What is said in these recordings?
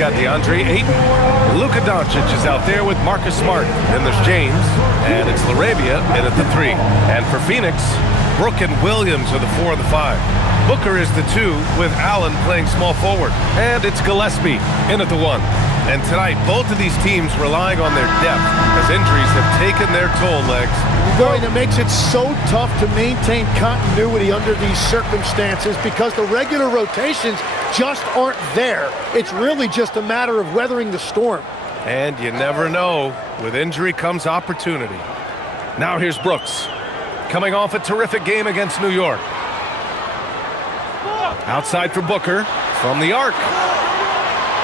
got DeAndre Ayton. Luka Doncic is out there with Marcus Smart. Then there's James, and it's LaRavia in at the 3. And for Phoenix, Brook and Williams are the 4 and the 5. Booker is the 2 with Allen playing small forward. And it's Gillespie in at the 1. And tonight, both of these teams relying on their depth as injuries have taken their toll, Legs. Going, it makes it so tough to maintain continuity under these circumstances because the regular rotations just aren't there. It's really just a matter of weathering the storm. And you never know. With injury comes opportunity. Now here's Brooks, coming off a terrific game against New York. Outside for Booker from the arc.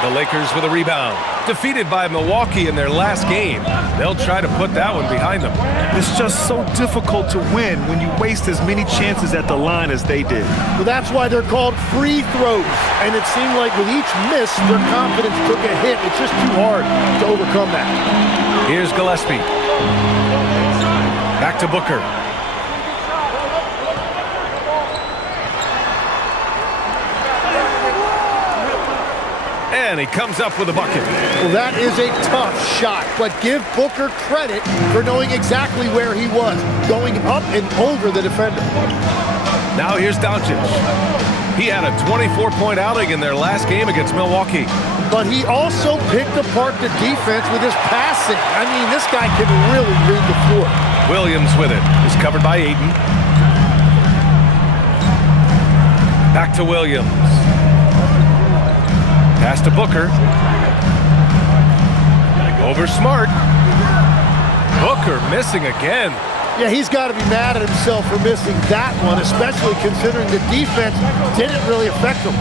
The Lakers with a rebound. Defeated by Milwaukee in their last game. They'll try to put that one behind them. It's just so difficult to win when you waste as many chances at the line as they did. Well, that's why they're called free throws. And it seemed like with each miss, their confidence took a hit. It's just too hard to overcome that. Here's Gillespie. Back to Booker. And he comes up with a bucket. Well, that is a tough shot, but give Booker credit for knowing exactly where he was, going up and over the defender. Now here's Doncic. He had a 24-point outing in their last game against Milwaukee. But he also picked apart the defense with his passing. I mean, this guy can really read the floor. Williams with it. Is covered by Ayton. Back to Williams. Pass to Booker. Over Smart. Booker missing again. Yeah, he's got to be mad at himself for missing that one, especially considering the defense didn't really affect him.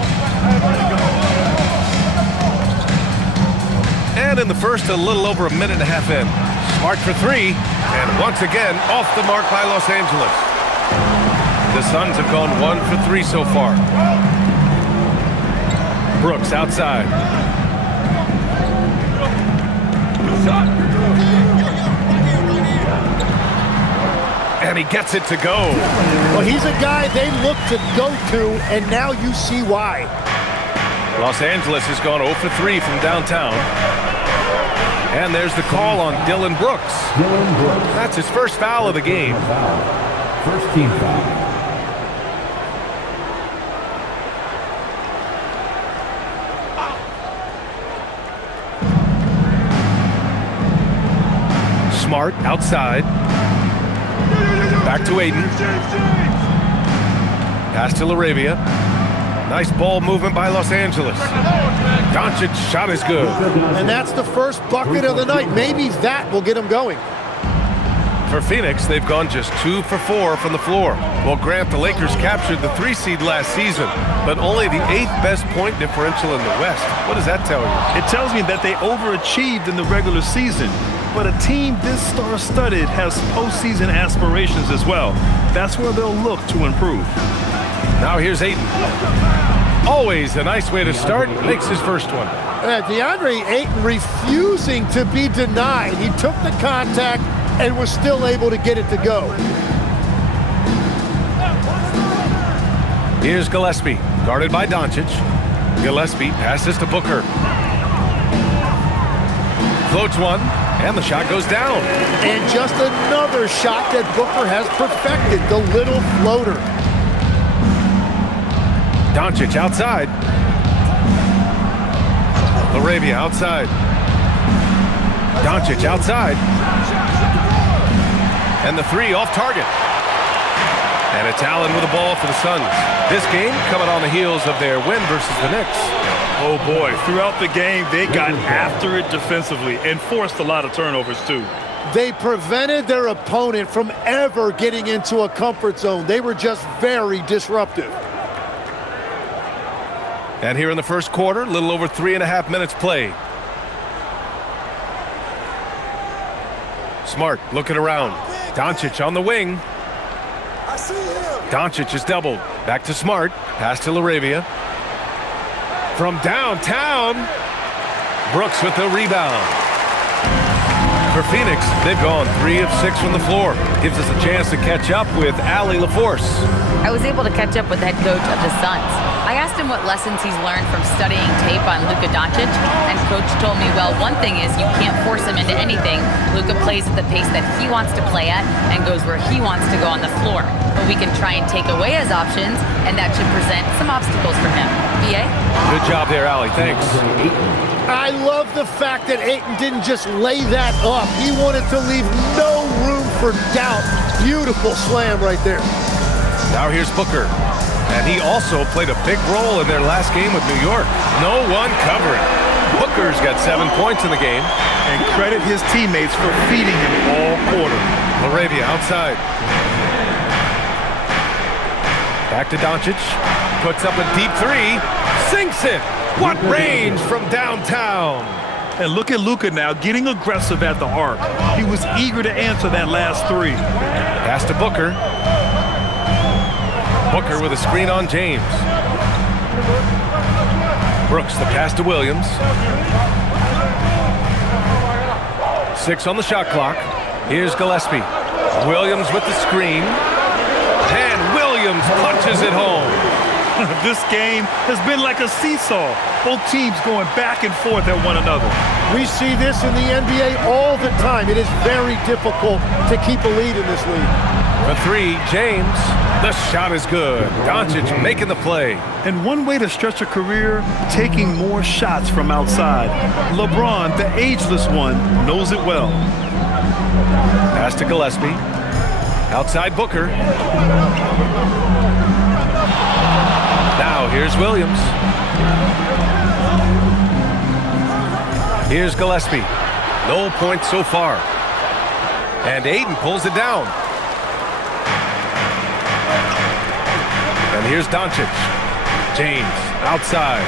And in the first, a little over a minute and a half in. Smart for 3. And once again, off the mark by Los Angeles. The Suns have gone 1 for 3 so far. Brooks outside. And he gets it to go. Well, he's a guy they look to go to, and now you see why. Los Angeles has gone 0 for 3 from downtown. And there's the call on Dillon Brooks. That's his first foul of the game. First team foul. Smart outside. Back to Ayton. Pass to LaRavia. Nice ball movement by Los Angeles. Doncic's shot is good. And that's the first bucket of the night. Maybe that will get him going. For Phoenix, they've gone just 2 for 4 from the floor. Well, Grant, the Lakers captured the 3 seed last season, but only the 8th best point differential in the West. What does that tell you? It tells me that they overachieved in the regular season. But a team this star-studded has postseason aspirations as well. That's where they'll look to improve. Now here's Ayton. Always a nice way to start. Makes his first one. DeAndre Ayton refusing to be denied. He took the contact and was still able to get it to go. Here's Gillespie, guarded by Doncic. Gillespie passes to Booker. Floats one. And the shot goes down. And just another shot that Booker has perfected, the little floater. Doncic outside. LaRavia outside. Doncic outside. And the 3 off target. And it's Allen with the ball for the Suns. This game coming on the heels of their win versus the Knicks. Oh boy, throughout the game, they got after it defensively and forced a lot of turnovers too. They prevented their opponent from ever getting into a comfort zone. They were just very disruptive. And here in the first quarter, a little over 3.5 minutes played. Smart looking around. Doncic on the wing. Doncic is doubled. Back to Smart. Pass to LaRavia. From downtown, Brooks with the rebound. For Phoenix, they've gone 3 of 6 from the floor. Gives us a chance to catch up with Allie LaForce. I was able to catch up with the head coach of the Suns. I asked him what lessons he's learned from studying tape on Luka Doncic, and Coach told me, well, one thing is you can't force him into anything. Luka plays at the pace that he wants to play at and goes where he wants to go on the floor. But we can try and take away his options, and that should present some obstacles for him. BA? Good job there, Allie. Thanks. I love the fact that Ayton didn't just lay that up. He wanted to leave no room for doubt. Beautiful slam right there. Now here's Booker. And he also played a big role in their last game with New York. No one covering. Booker's got 7 points in the game. And credit his teammates for feeding him all quarter. LaRavia outside. Back to Doncic. Puts up a deep three. Sinks it. What range from downtown. And look at Luka now getting aggressive at the arc. He was eager to answer that last three. Pass to Booker. Booker with a screen on James. Brooks, the pass to Williams. 6 on the shot clock. Here's Gillespie. Williams with the screen. And Williams punches it home. This game has been like a seesaw. Both teams going back and forth at one another. We see this in the NBA all the time. It is very difficult to keep a lead in this league. For 3, James. The shot is good. Doncic making the play. And one way to stretch a career, taking more shots from outside. LeBron, the ageless one, knows it well. Pass to Gillespie. Outside Booker. Now here's Williams. Here's Gillespie. No points so far. And Ayton pulls it down. And here's Doncic. James outside.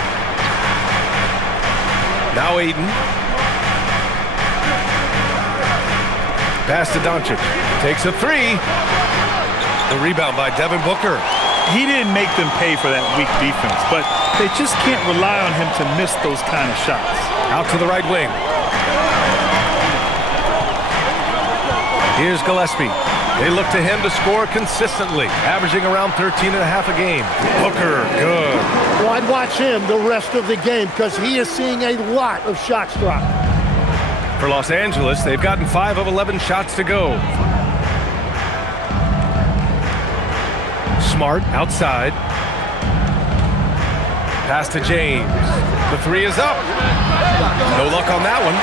Now Ayton. Pass to Doncic. Takes a 3. The rebound by Devin Booker. He didn't make them pay for that weak defense, but they just can't rely on him to miss those kind of shots. Out to the right wing. Here's Gillespie. They look to him to score consistently, averaging around 13 and a half a game. Booker, good. Well, I'd watch him the rest of the game because he is seeing a lot of shots drop. For Los Angeles, they've gotten 5 of 11 shots to go. Smart outside. Pass to James. The 3 is up. No luck on that one.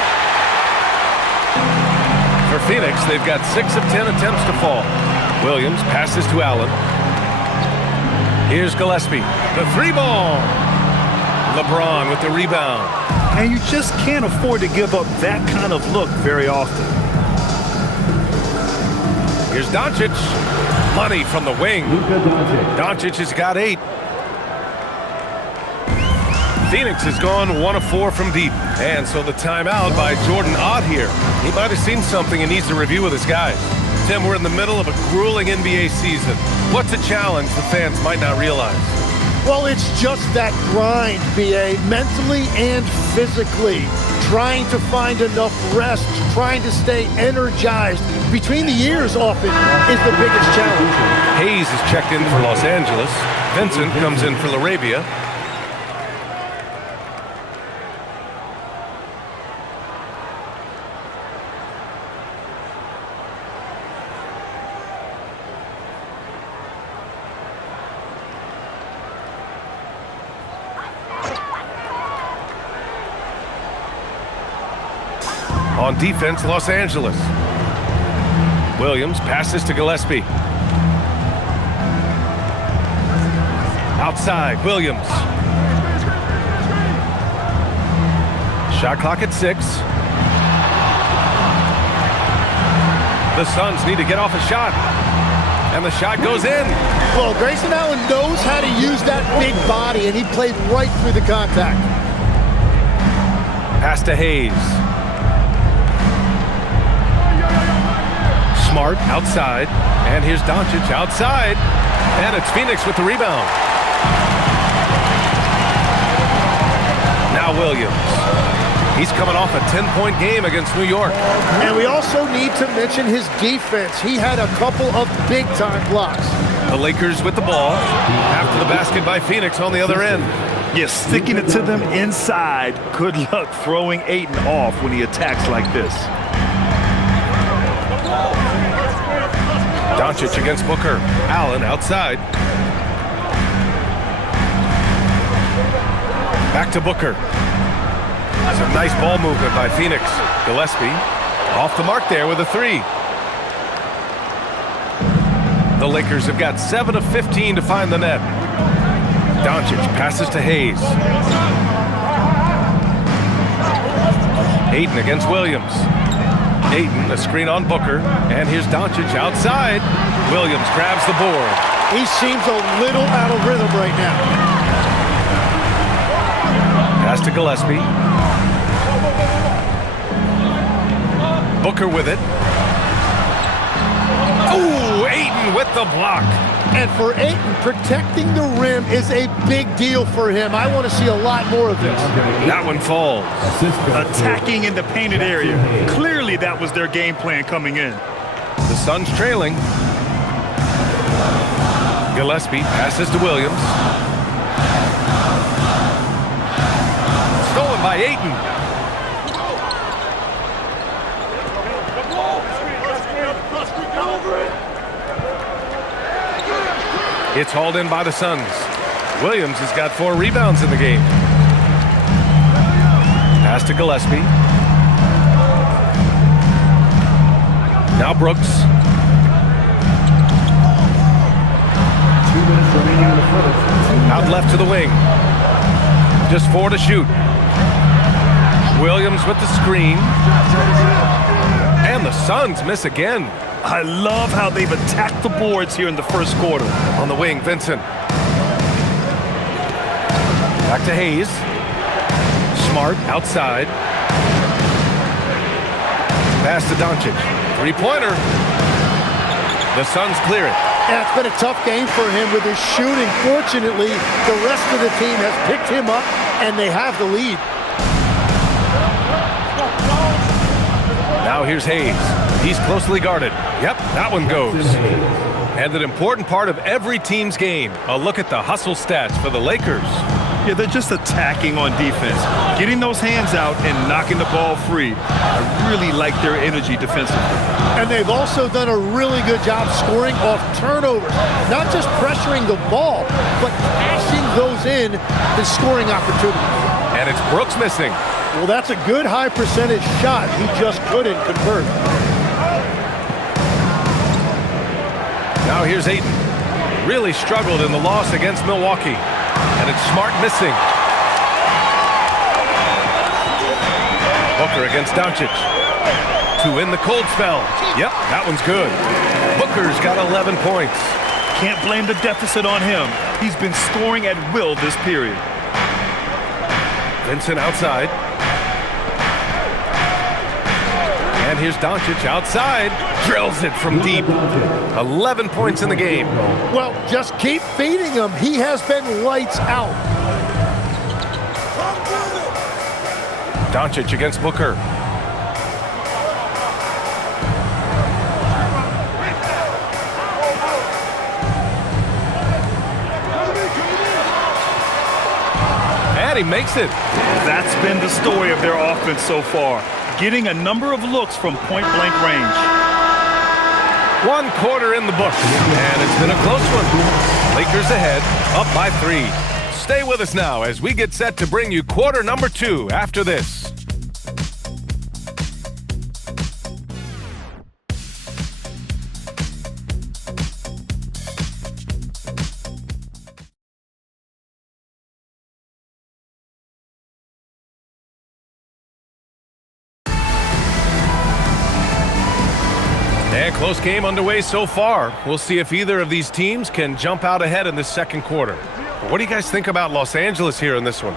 For Phoenix, they've got 6 of 10 attempts to fall. Williams passes to Allen. Here's Gillespie. The 3-ball. LeBron with the rebound. And you just can't afford to give up that kind of look very often. Here's Doncic. Money from the wing. Doncic has got 8. Phoenix has gone 1 of 4 from deep. And so the timeout by Jordan Ott here. He might have seen something and needs to review with his guys. Tim, we're in the middle of a grueling NBA season. What's a challenge the fans might not realize? Well, it's just that grind, BA, mentally and physically. Trying to find enough rest, trying to stay energized. Between the years often is the biggest challenge. Hayes is checked in for Los Angeles. Vincent comes in for LaRavia. On defense, Los Angeles. Williams passes to Gillespie. Outside, Williams. Shot clock at 6. The Suns need to get off a shot. And the shot goes in. Well, Grayson Allen knows how to use that big body, and he played right through the contact. Pass to Hayes. Smart outside, and here's Doncic outside, and it's Phoenix with the rebound. Now Williams. He's coming off a 10-point game against New York. And we also need to mention his defense. He had a couple of big-time blocks. The Lakers with the ball. After the basket by Phoenix on the other end. Yes, sticking it to them inside. Good luck throwing Ayton off when he attacks like this. Doncic against Booker. Allen outside. Back to Booker. Some nice ball movement by Phoenix. Gillespie off the mark there with a three. The Lakers have got 7 of 15 to find the net. Doncic passes to Hayes. Ayton against Williams. Ayton, a screen on Booker. And here's Doncic outside. Williams grabs the board. He seems a little out of rhythm right now. Pass to Gillespie. Booker with it. Ooh, Ayton with the block. And for Ayton, protecting the rim is a big deal for him. I want to see a lot more of this. That one falls. Attacking in the painted area. Clearly that was their game plan coming in. The Suns trailing. Gillespie passes to Williams. Stolen by Ayton. It's hauled in by the Suns. Williams has got 4 rebounds in the game. Pass to Gillespie. Now Brooks. 2 minutes remaining in the first. Out left to the wing. Just 4 to shoot. Williams with the screen. And the Suns miss again. I love how they've attacked the boards here in the first quarter. On the wing, Vincent. Back to Hayes. Smart outside. Pass to Doncic. 3-pointer. The Suns clear it. And it's been a tough game for him with his shooting. Fortunately, the rest of the team has picked him up, and they have the lead. Now here's Hayes. He's closely guarded. Yep, that one goes. And an important part of every team's game. A look at the hustle stats for the Lakers. Yeah, they're just attacking on defense. Getting those hands out and knocking the ball free. I really like their energy defensively. And they've also done a really good job scoring off turnovers. Not just pressuring the ball, but passing those in and scoring opportunities. And it's Brooks missing. Well, that's a good high percentage shot. He just couldn't convert. Now here's Ayton. Really struggled in the loss against Milwaukee. And it's Smart missing. Booker against Doncic. To win the cold spell. Yep, that one's good. Booker's got 11 points. Can't blame the deficit on him. He's been scoring at will this period. Vincent outside. And here's Doncic outside. Drills it from deep. 11 points in the game. Well, just keep feeding him. He has been lights out. Doncic against Booker. And he makes it. That's been the story of their offense so far. Getting a number of looks from point-blank range. 1 quarter in the books, and it's been a close one. Lakers ahead, up by 3. Stay with us now as we get set to bring you quarter number 2 after this. And close game underway so far. We'll see if either of these teams can jump out ahead in this second quarter. What do you guys think about Los Angeles here in this one?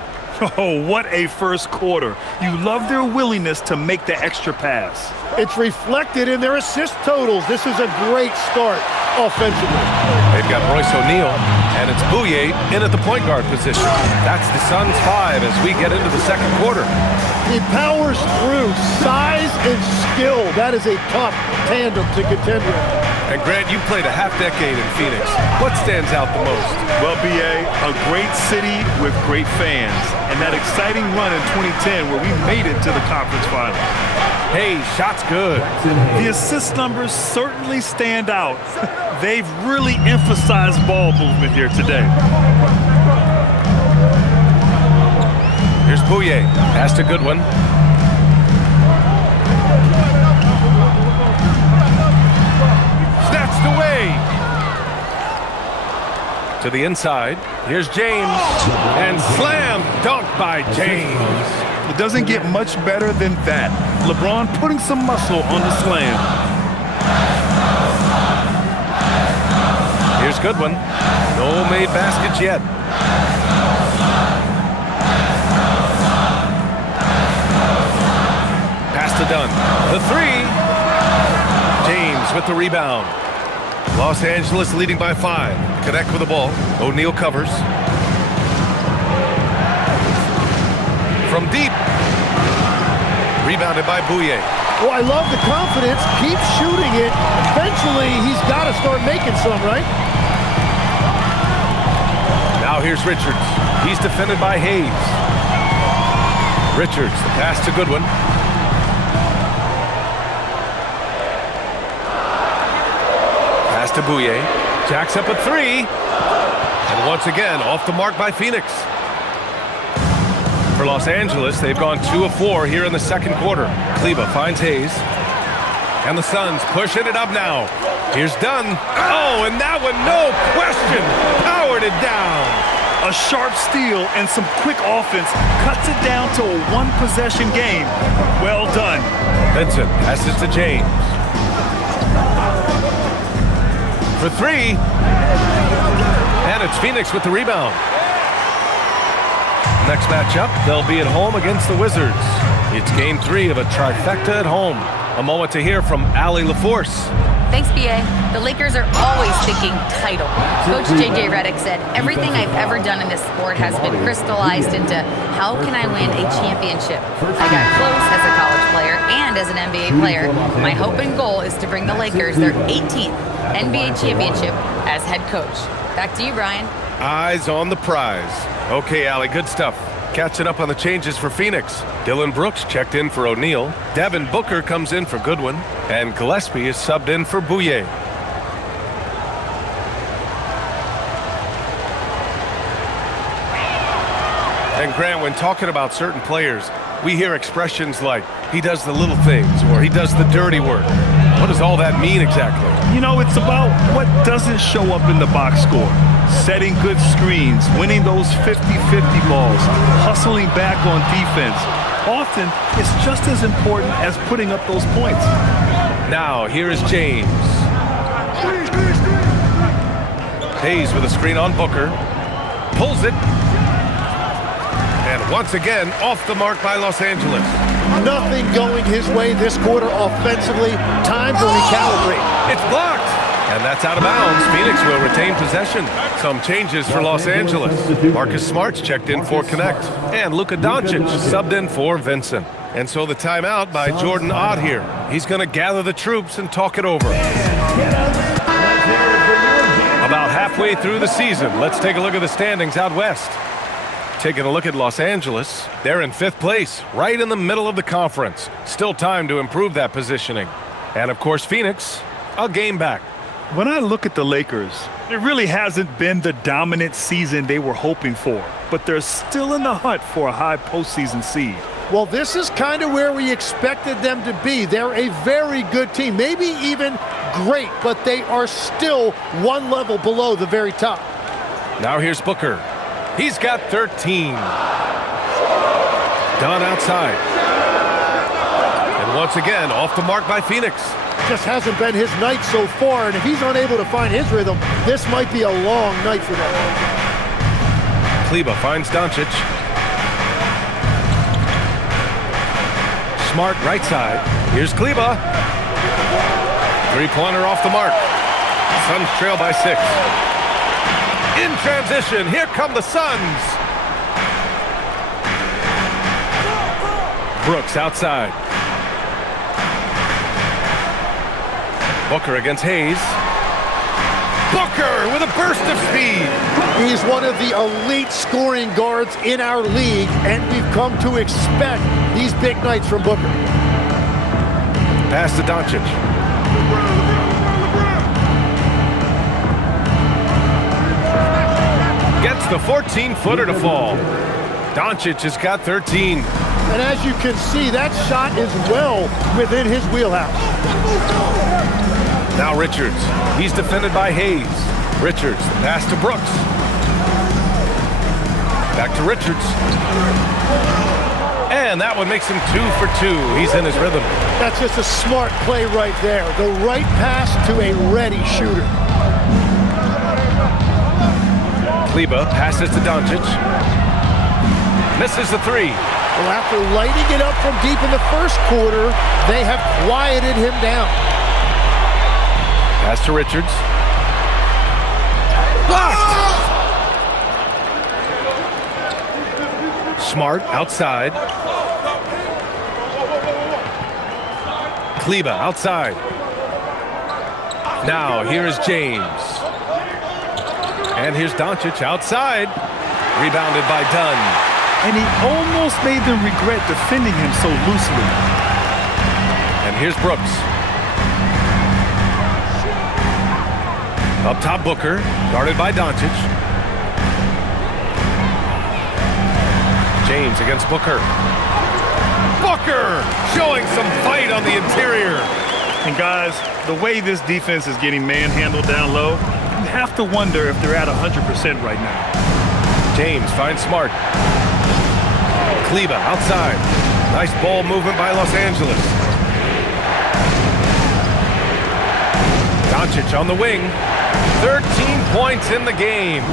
Oh, what a first quarter. You love their willingness to make the extra pass. It's reflected in their assist totals. This is a great start offensively. They've got Royce O'Neal. And it's Bouye in at the point guard position. That's the Suns' 5 as we get into the second quarter. He powers through size and skill. That is a tough tandem to contend with. And Grant, you played a half-decade in Phoenix. What stands out the most? Well, BA, a great city with great fans. And that exciting run in 2010 where we made it to the conference finals. Hey, shot's good. The assist numbers certainly stand out. They've really emphasized ball movement here today. Here's Bouye. Passed a good one. Snatched away. To the inside. Here's James. And slam dunk by James. It doesn't get much better than that. LeBron putting some muscle on the slam. Here's good one. No made baskets yet. Pass to Dunn. The 3. James with the rebound. Los Angeles leading by 5. Connect with the ball. O'Neal covers. From deep. Rebounded by Bouye. Oh, I love the confidence. Keep shooting it. Eventually, he's got to start making some, right? Now here's Richards. He's defended by Hayes. Richards, the pass to Goodwin. Pass to Bouye. Jacks up a 3. And once again, off the mark by Phoenix. For Los Angeles, they've gone 2 of 4 here in the second quarter. Kleba finds Hayes. And the Suns pushing it up now. Here's Dunn. Oh, and that one, no question, powered it down. A sharp steal and some quick offense cuts it down to a one-possession game. Well done. Vincent passes to James. For 3. And it's Phoenix with the rebound. Next matchup, they'll be at home against the Wizards. It's game 3 of a trifecta at home. A moment to hear from Allie LaForce. Thanks, BA. The Lakers are always thinking title. Coach JJ Redick said, everything I've ever done in this sport has been crystallized into how can I win a championship? I got close as a college player and as an NBA player. My hope and goal is to bring the Lakers their 18th NBA championship as head coach. Back to you, Brian. Eyes on the prize. Okay, Allie, good stuff. Catching up on the changes for Phoenix. Dylan Brooks checked in for O'Neal. Devin Booker comes in for Goodwin. And Gillespie is subbed in for Bouye. And Grant, when talking about certain players, we hear expressions like, he does the little things, or he does the dirty work. What does all that mean exactly? You know, it's about what doesn't show up in the box score. Setting good screens, winning those 50-50 balls, hustling back on defense. Often, it's just as important as putting up those points. Now, here is James. Hayes with a screen on Booker. Pulls it. And once again, off the mark by Los Angeles. Nothing going his way this quarter offensively. Time to recalibrate. It's blocked. And that's out of bounds. Phoenix will retain possession. Some changes for Los Angeles. Marcus Smart's checked in for Connect. And Luka Doncic subbed in for Vincent. And so the timeout by Jordan Ott here. He's going to gather the troops and talk it over. About halfway through the season, let's take a look at the standings out west. Taking a look at Los Angeles, they're in 5th place, right in the middle of the conference. Still time to improve that positioning. And of course, Phoenix, a game back. When I look at the Lakers, it really hasn't been the dominant season they were hoping for, but they're still in the hunt for a high postseason seed. Well, this is kind of where we expected them to be. They're a very good team, maybe even great, but they are still one level below the very top. Now here's Booker. He's got 13. Dunn outside. And once again, off the mark by Phoenix. Just hasn't been his night so far, and if he's unable to find his rhythm, this might be a long night for them. Kleba finds Doncic. Smart right side. Here's Kleba. Three-pointer off the mark. Suns trail by 6. In transition, here come the Suns. Brooks outside. Booker against Hayes. Booker with a burst of speed. He's one of the elite scoring guards in our league, and we've come to expect these big nights from Booker. Pass to Doncic. Gets the 14-footer to fall. Doncic has got 13. And as you can see, that shot is well within his wheelhouse. Now Richards. He's defended by Hayes. Richards, the pass to Brooks. Back to Richards. And that one makes him 2 for 2. He's in his rhythm. That's just a smart play right there. The right pass to a ready shooter. Kleber passes to Doncic. Misses the 3. Well, after lighting it up from deep in the first quarter, they have quieted him down. Pass to Richards. Blocked! Smart outside. Kleber outside. Now here's James. And here's Doncic outside. Rebounded by Dunn. And he almost made them regret defending him so loosely. And here's Brooks. Up top, Booker, guarded by Doncic. James against Booker. Booker showing some fight on the interior. And guys, the way this defense is getting manhandled down low, you have to wonder if they're at 100% right now. James finds Smart. Kleber outside. Nice ball movement by Los Angeles. Doncic on the wing. 13 points in the game.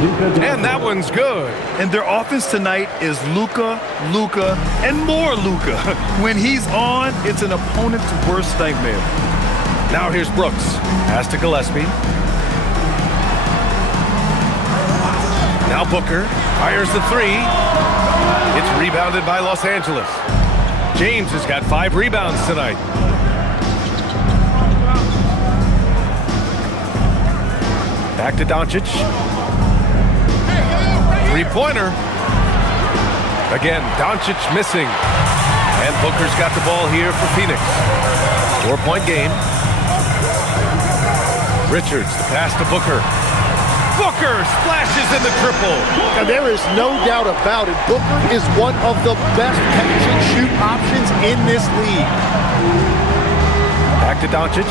And that one's good. And their offense tonight is Luka, and more Luka. When he's on, it's an opponent's worst nightmare. Now here's Brooks. Pass to Gillespie. Now Booker fires the 3. It's rebounded by Los Angeles. James has got 5 rebounds tonight. Back to Doncic. 3-pointer. Again, Doncic missing. And Booker's got the ball here for Phoenix. 4-point game. Richards, the pass to Booker. Booker splashes in the triple. And there is no doubt about it. Booker is one of the best catch-and-shoot options in this league. Back to Doncic.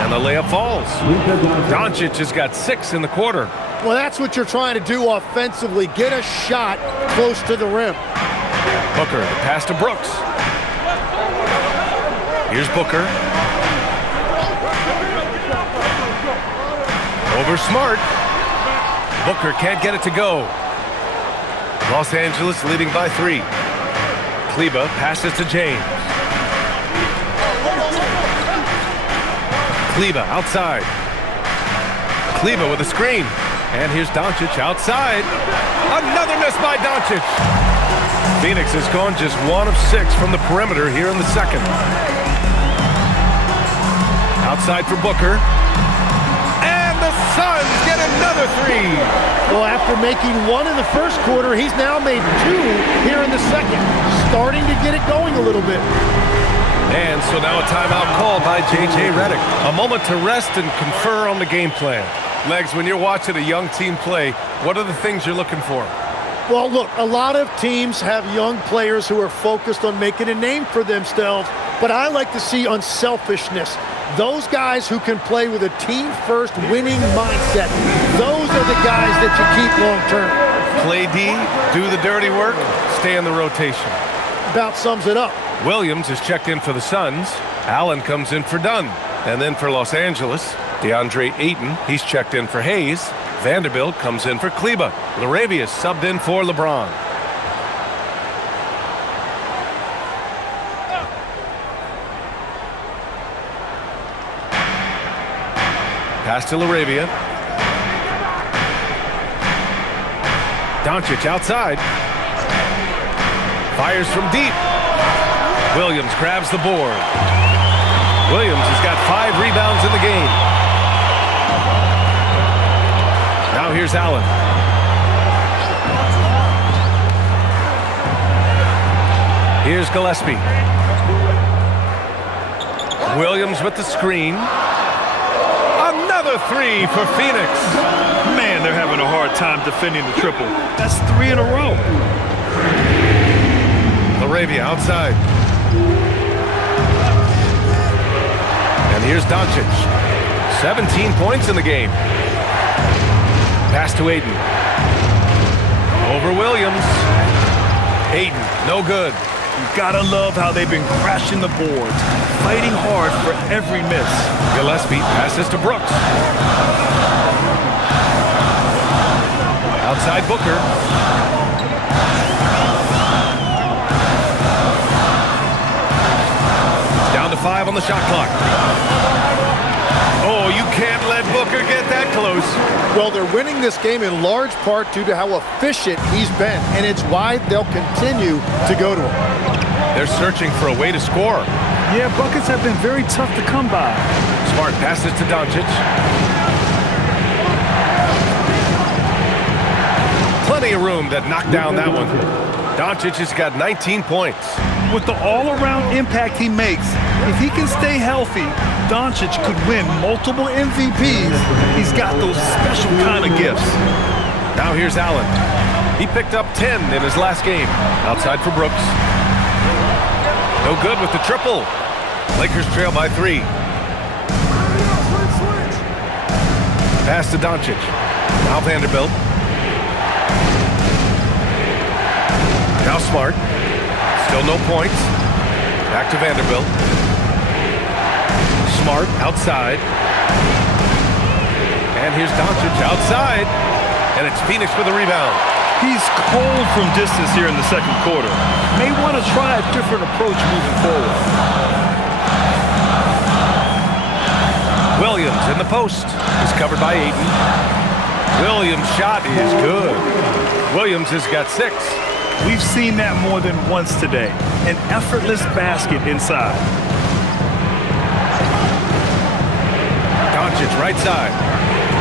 And the layup falls. Doncic has got 6 in the quarter. Well, that's what you're trying to do offensively. Get a shot close to the rim. Booker, the pass to Brooks. Here's Booker. Over Smart. Booker can't get it to go. Los Angeles leading by 3. Kleber passes to James. Kleber outside. Kleber with a screen. And here's Doncic outside. Another miss by Doncic. Phoenix has gone just 1 of 6 from the perimeter here in the second. Outside for Booker. And the Suns get another 3. Well, after making 1 in the first quarter, he's now made 2 here in the second. Starting to get it going a little bit. And so now a timeout called by J.J. Redick. A moment to rest and confer on the game plan. Legs, when you're watching a young team play, what are the things you're looking for? Well, look, a lot of teams have young players who are focused on making a name for themselves, but I like to see unselfishness. Those guys who can play with a team-first winning mindset, those are the guys that you keep long-term. Play D, do the dirty work, stay in the rotation. About sums it up. Williams is checked in for the Suns. Allen comes in for Dunn. And then for Los Angeles, DeAndre Ayton, he's checked in for Hayes. Vanderbilt comes in for Kleber. Laravius subbed in for LeBron. Pass to LaRavia. Doncic outside. Fires from deep. Williams grabs the board. Williams has got 5 rebounds in the game. Now here's Allen. Here's Gillespie. Williams with the screen. Another 3 for Phoenix. Man, they're having a hard time defending the triple. That's 3 in a row. LaRavia outside. And here's Doncic. 17 points in the game. Pass to Aiden. Over Williams. Aiden, no good. You gotta love how they've been crashing the boards, fighting hard for every miss. Gillespie passes to Brooks. Outside Booker. Down to 5 on the shot clock. Oh, you can't let Booker get that close. Well, they're winning this game in large part due to how efficient he's been, and it's why they'll continue to go to him. They're searching for a way to score. Yeah, buckets have been very tough to come by. Smart passes to Doncic. Plenty of room to knock down that one. Doncic has got 19 points. With the all-around impact he makes, if he can stay healthy, Doncic could win multiple MVPs. He's got those special kind of gifts. Now here's Allen. He picked up 10 in his last game. Outside for Brooks. No good with the triple. Lakers trail by 3. Pass to Doncic. Now Vanderbilt. Now Smart. Still no points. Back to Vanderbilt. Smart outside. And here's Doncic outside. And it's Phoenix with a rebound. He's cold from distance here in the second quarter. May want to try a different approach moving forward. Williams in the post. He's covered by Aiden. Williams' shot is good. Williams has got 6. We've seen that more than once today. An effortless basket inside. Doncic right side.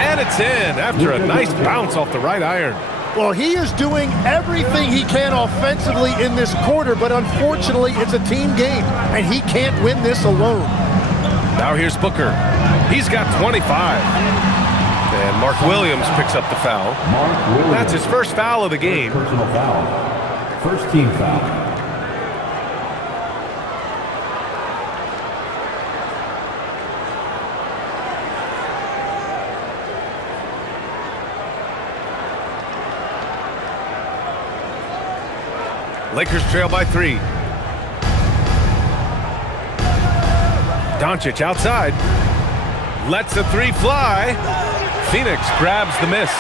And it's in after a nice bounce off the right iron. Well, he is doing everything he can offensively in this quarter, but unfortunately, it's a team game, and he can't win this alone. Now here's Booker. He's got 25. And Mark Williams picks up the foul. That's his first foul of the game. Personal foul. First team foul. Lakers trail by 3. Doncic outside. Lets the 3 fly. Phoenix grabs the miss.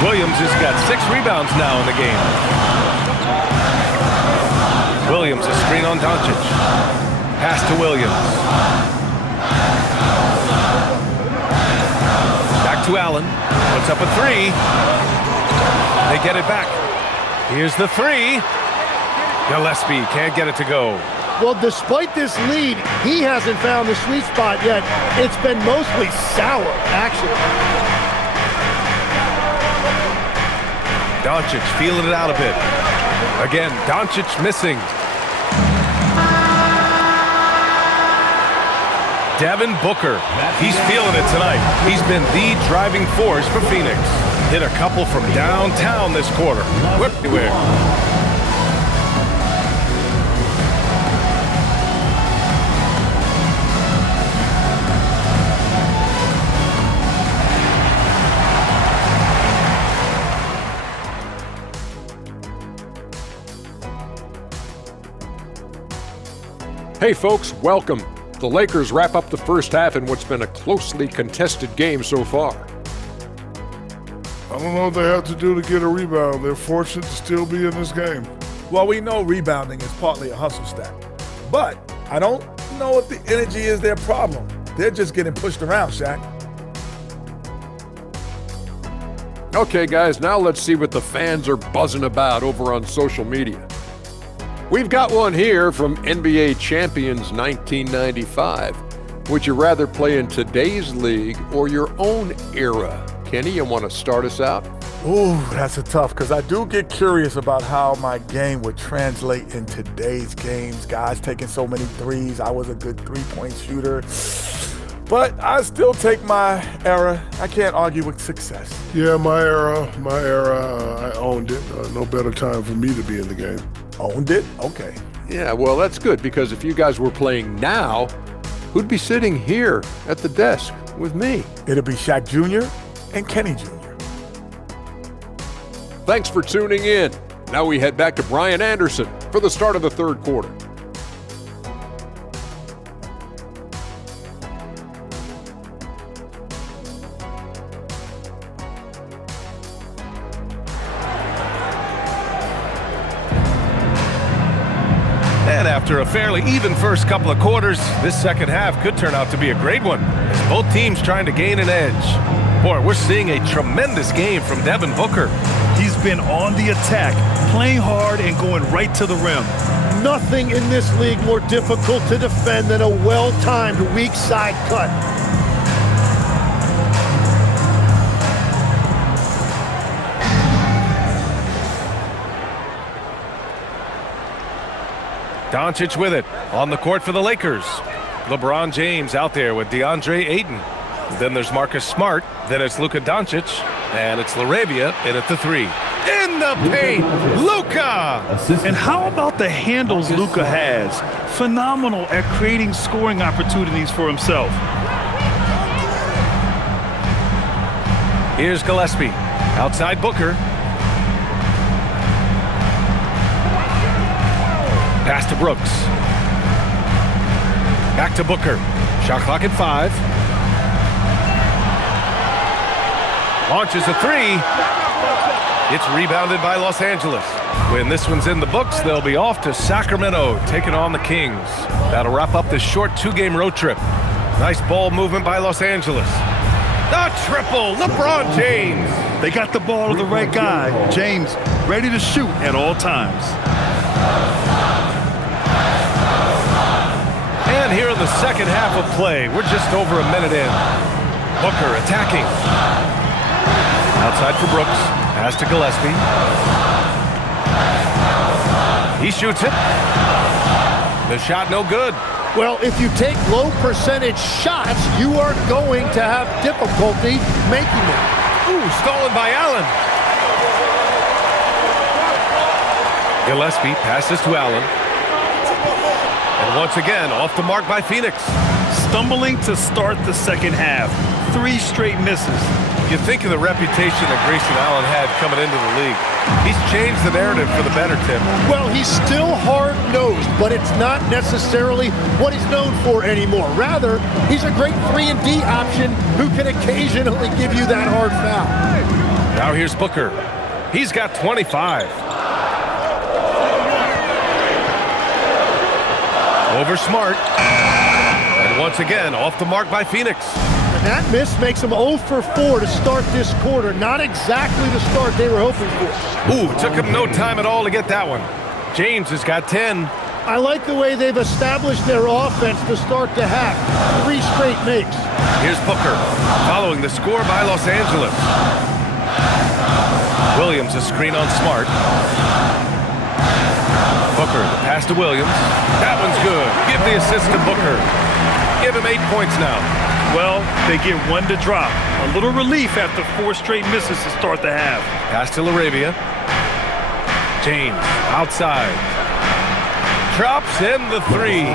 Williams has got 6 rebounds now in the game. Williams a screen on Doncic. Pass to Williams. Back to Allen. Puts up a 3. They get it back. Here's the 3. Gillespie can't get it to go. Well, despite this lead, he hasn't found the sweet spot yet. It's been mostly sour, actually. Doncic feeling it out a bit. Again, Doncic missing. Devin Booker, he's feeling it tonight. He's been the driving force for Phoenix. Hit a couple from downtown this quarter. Everywhere. Hey folks, welcome. The Lakers wrap up the first half in what's been a closely contested game so far. I don't know what they have to do to get a rebound. They're fortunate to still be in this game. Well, we know rebounding is partly a hustle stat, but I don't know if the energy is their problem. They're just getting pushed around, Shaq. Okay, guys, now let's see what the fans are buzzing about over on social media. We've got one here from NBA Champions 1995. Would you rather play in today's league or your own era? Kenny, you want to start us out? Ooh, that's a tough, because I do get curious about how my game would translate in today's games. Guys taking so many threes. I was a good three-point shooter. But I still take my era. I can't argue with success. Yeah, my era, I owned it. No better time for me to be in the game. Owned it? Okay. Yeah, well, that's good, because if you guys were playing now, who'd be sitting here at the desk with me? It'll be Shaq Jr. and Kenny Jr. Thanks for tuning in. Now we head back to Brian Anderson for the start of the third quarter. And after a fairly even first couple of quarters, this second half could turn out to be a great one, as both teams trying to gain an edge. Boy, we're seeing a tremendous game from Devin Booker. He's been on the attack, playing hard and going right to the rim. Nothing in this league more difficult to defend than a well-timed weak side cut. Doncic with it on the court for the Lakers. LeBron James out there with DeAndre Ayton. Then there's Marcus Smart. Then it's Luka Doncic. And it's LaRavia in at the three. In the paint, Luka! And how about the handles Luka has? Phenomenal at creating scoring opportunities for himself. Here's Gillespie. Outside Booker. Pass to Brooks. Back to Booker. Shot clock at 5. Launches a three. It's rebounded by Los Angeles. When this one's in the books, they'll be off to Sacramento, taking on the Kings. That'll wrap up this short 2-game road trip. Nice ball movement by Los Angeles. The triple, LeBron James. They got the ball to the right guy. James ready to shoot at all times. And here in the second half of play, we're just over a minute in. Booker attacking. Outside for Brooks. Pass to Gillespie. He shoots it. The shot no good. Well, if you take low percentage shots, you are going to have difficulty making them. Ooh, stolen by Allen. Gillespie passes to Allen. And once again, off the mark by Phoenix. Stumbling to start the second half. 3 straight misses. You think of the reputation that Grayson Allen had coming into the league. He's changed the narrative for the better, Tim. Well, he's still hard-nosed, but it's not necessarily what he's known for anymore. Rather, he's a great 3-and-D option who can occasionally give you that hard foul. Now here's Booker. He's got 25. Over Smart. And once again, off the mark by Phoenix. And that miss makes them 0 for 4 to start this quarter. Not exactly the start they were hoping for. Ooh, took him no time at all to get that one. James has got 10. I like the way they've established their offense to start the half. 3 straight makes. Here's Booker, following the score by Los Angeles. Williams a screen on Smart. Booker, the pass to Williams. That one's good. Give the assist to Booker. Give him 8 points now. Well, they get 1 to drop. A little relief after 4 straight misses to start the half. Pass to LaRavia. James outside. Drops in the 3.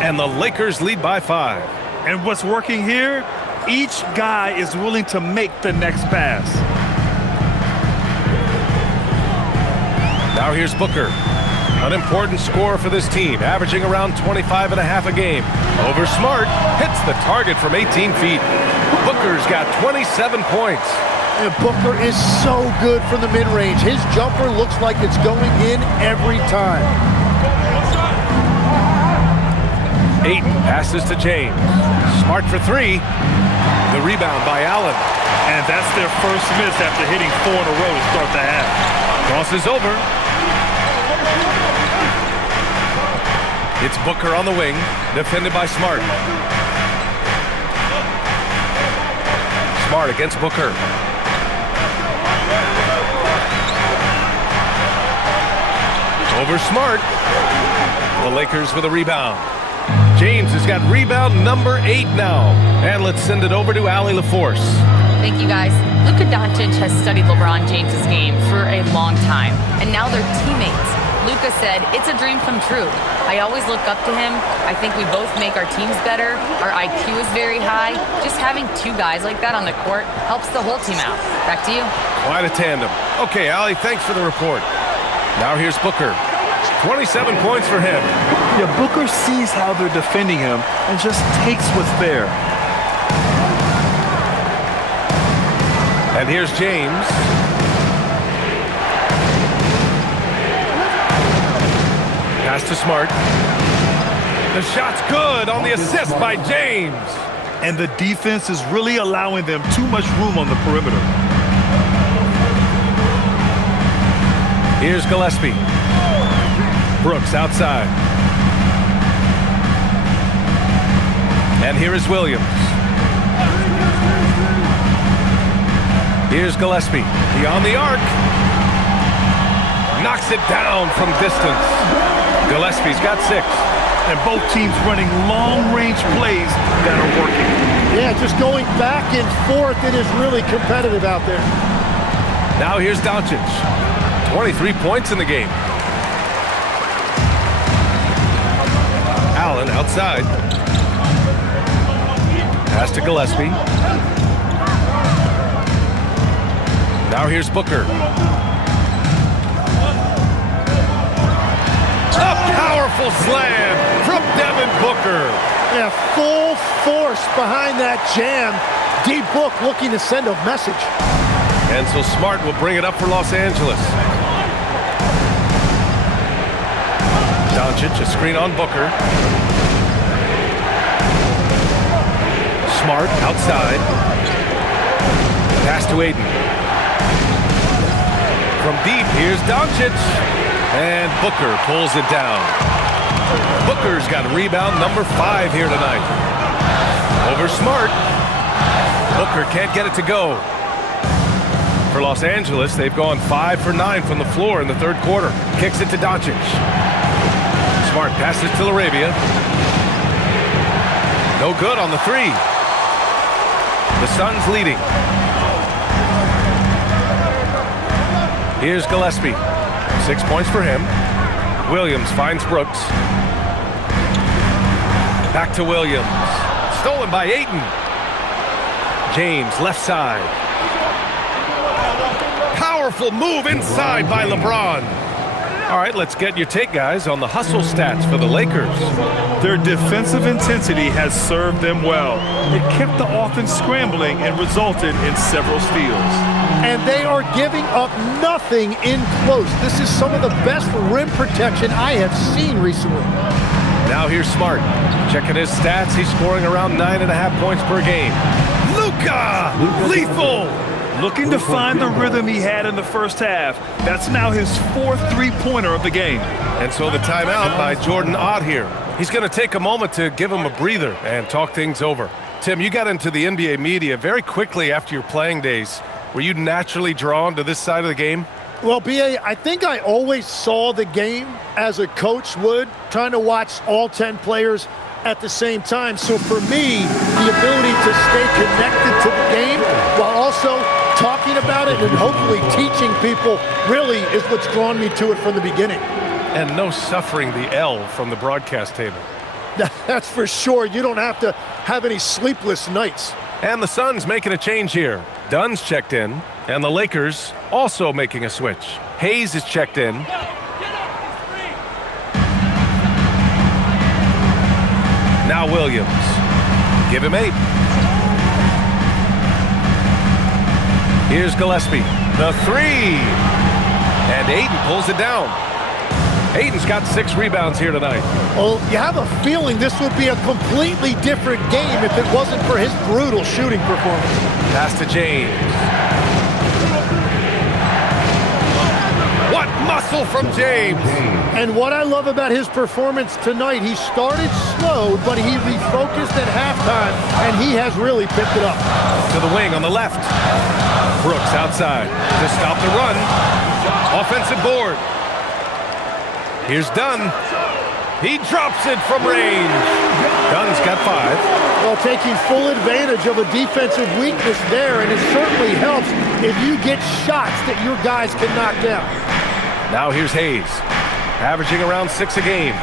And the Lakers lead by 5. And what's working here? Each guy is willing to make the next pass. Now here's Booker. An important scorer for this team, averaging around 25 and a half a game. Over Smart, hits the target from 18 feet. Booker's got 27 points. And Booker is so good from the mid-range. His jumper looks like it's going in every time. Ayton passes to James. Smart for 3. The rebound by Allen. And that's their first miss after hitting 4 in a row to start the half. Crosses over. It's Booker on the wing, defended by Smart. Smart against Booker. Over Smart. The Lakers with a rebound. James has got rebound number 8 now. And let's send it over to Allie LaForce. Thank you, guys. Luka Doncic has studied LeBron James's game for a long time, and now they're teammates. Luka said, "It's a dream come true. I always look up to him. I think we both make our teams better. Our IQ is very high. Just having 2 guys like that on the court helps the whole team out." Back to you. Quite a tandem. Okay, Allie, thanks for the report. Now here's Booker. 27 points for him. Yeah, Booker sees how they're defending him and just takes what's there. And here's James. Pass to Smart. The shot's good on the assist by James. And the defense is really allowing them too much room on the perimeter. Here's Gillespie. Brooks outside. And here is Williams. Here's Gillespie. Beyond the arc. Knocks it down from distance. Gillespie's got 6. And both teams running long-range plays that are working. Yeah, just going back and forth. It is really competitive out there. Now here's Doncic. 23 points in the game. Allen outside. Pass to Gillespie. Now here's Booker. A powerful slam from Devin Booker. Yeah, full force behind that jam. D-Book looking to send a message. And so Smart will bring it up for Los Angeles. Doncic, a screen on Booker. Smart outside. Pass to Aiden. From deep, here's Doncic. And Booker pulls it down. Booker's got rebound number 5 here tonight. Over Smart. Booker can't get it to go. For Los Angeles, they've gone 5 for 9 from the floor in the 3rd quarter. Kicks it to Doncic. Smart passes to Laravia. No good on the 3. The Suns leading. Here's Gillespie. 6 points for him. Williams finds Brooks. Back to Williams. Stolen by Ayton. James, left side. Powerful move inside by LeBron. All right, let's get your take, guys, on the hustle stats for the Lakers. Their defensive intensity has served them well. It kept the offense scrambling and resulted in several steals. And they are giving up nothing in close. This is some of the best rim protection I have seen recently. Now here's Smart. Checking his stats, he's scoring around 9.5 points per game. Luka! Lethal! Looking to find the rhythm he had in the first half. That's now his 4th three-pointer of the game. And so the timeout by Jordan Ott here. He's going to take a moment to give him a breather and talk things over. Tim, you got into the NBA media very quickly after your playing days. Were you naturally drawn to this side of the game? Well, B.A., I think I always saw the game as a coach would, trying to watch all 10 players at the same time. So for me, the ability to stay connected to the game while also talking about it and hopefully teaching people really is what's drawn me to it from the beginning. And no suffering the L from the broadcast table. That's for sure. You don't have to have any sleepless nights. And the Suns making a change here. Dunn's checked in, and the Lakers also making a switch. Hayes is checked in. Now Williams. Give him 8. Here's Gillespie. The 3. And Ayton pulls it down. Ayton's got 6 rebounds here tonight. Well, you have a feeling this would be a completely different game if it wasn't for his brutal shooting performance. Pass to James. What muscle from James! And what I love about his performance tonight, he started slow, but he refocused at halftime, and he has really picked it up. To the wing on the left. Brooks outside to stop the run. Offensive board. Here's Dunn. He drops it from range. Dunn's got 5. Well, taking full advantage of a defensive weakness there, and it certainly helps if you get shots that your guys can knock down. Now here's Hayes, averaging around 6 a game.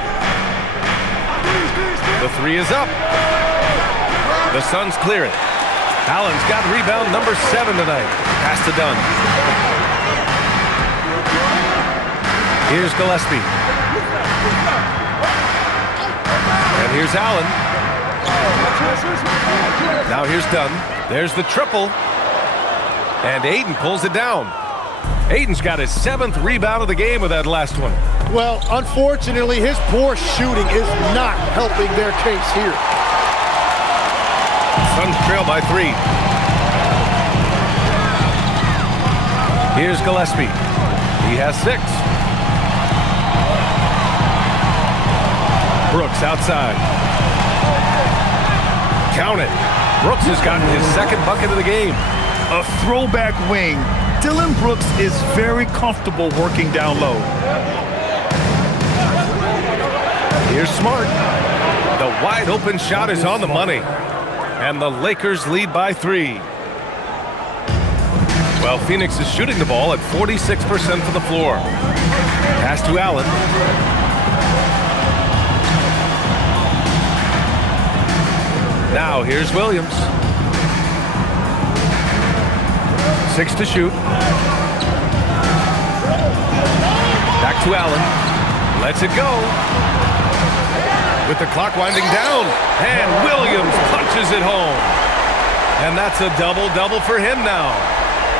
The 3 is up. The Suns clear it. Allen's got rebound number 7 tonight. Pass to Dunn. Here's Gillespie. And here's Allen. Now here's Dunn. There's the triple. And Ayton pulls it down. Ayton's got his 7th rebound of the game with that last one. Well, unfortunately, his poor shooting is not helping their case here. Suns trail by 3. Here's Gillespie. He has 6. Brooks outside. Count it. Brooks has gotten his 2nd bucket of the game. A throwback wing. Dillon Brooks is very comfortable working down low. Here's Smart. The wide open shot is on the money. And the Lakers lead by 3. Well, Phoenix is shooting the ball at 46% from the floor. Pass to Allen. Now here's Williams. 6 to shoot. Back to Allen. Lets it go. With the clock winding down. And Williams punches it home. And that's a double-double for him now.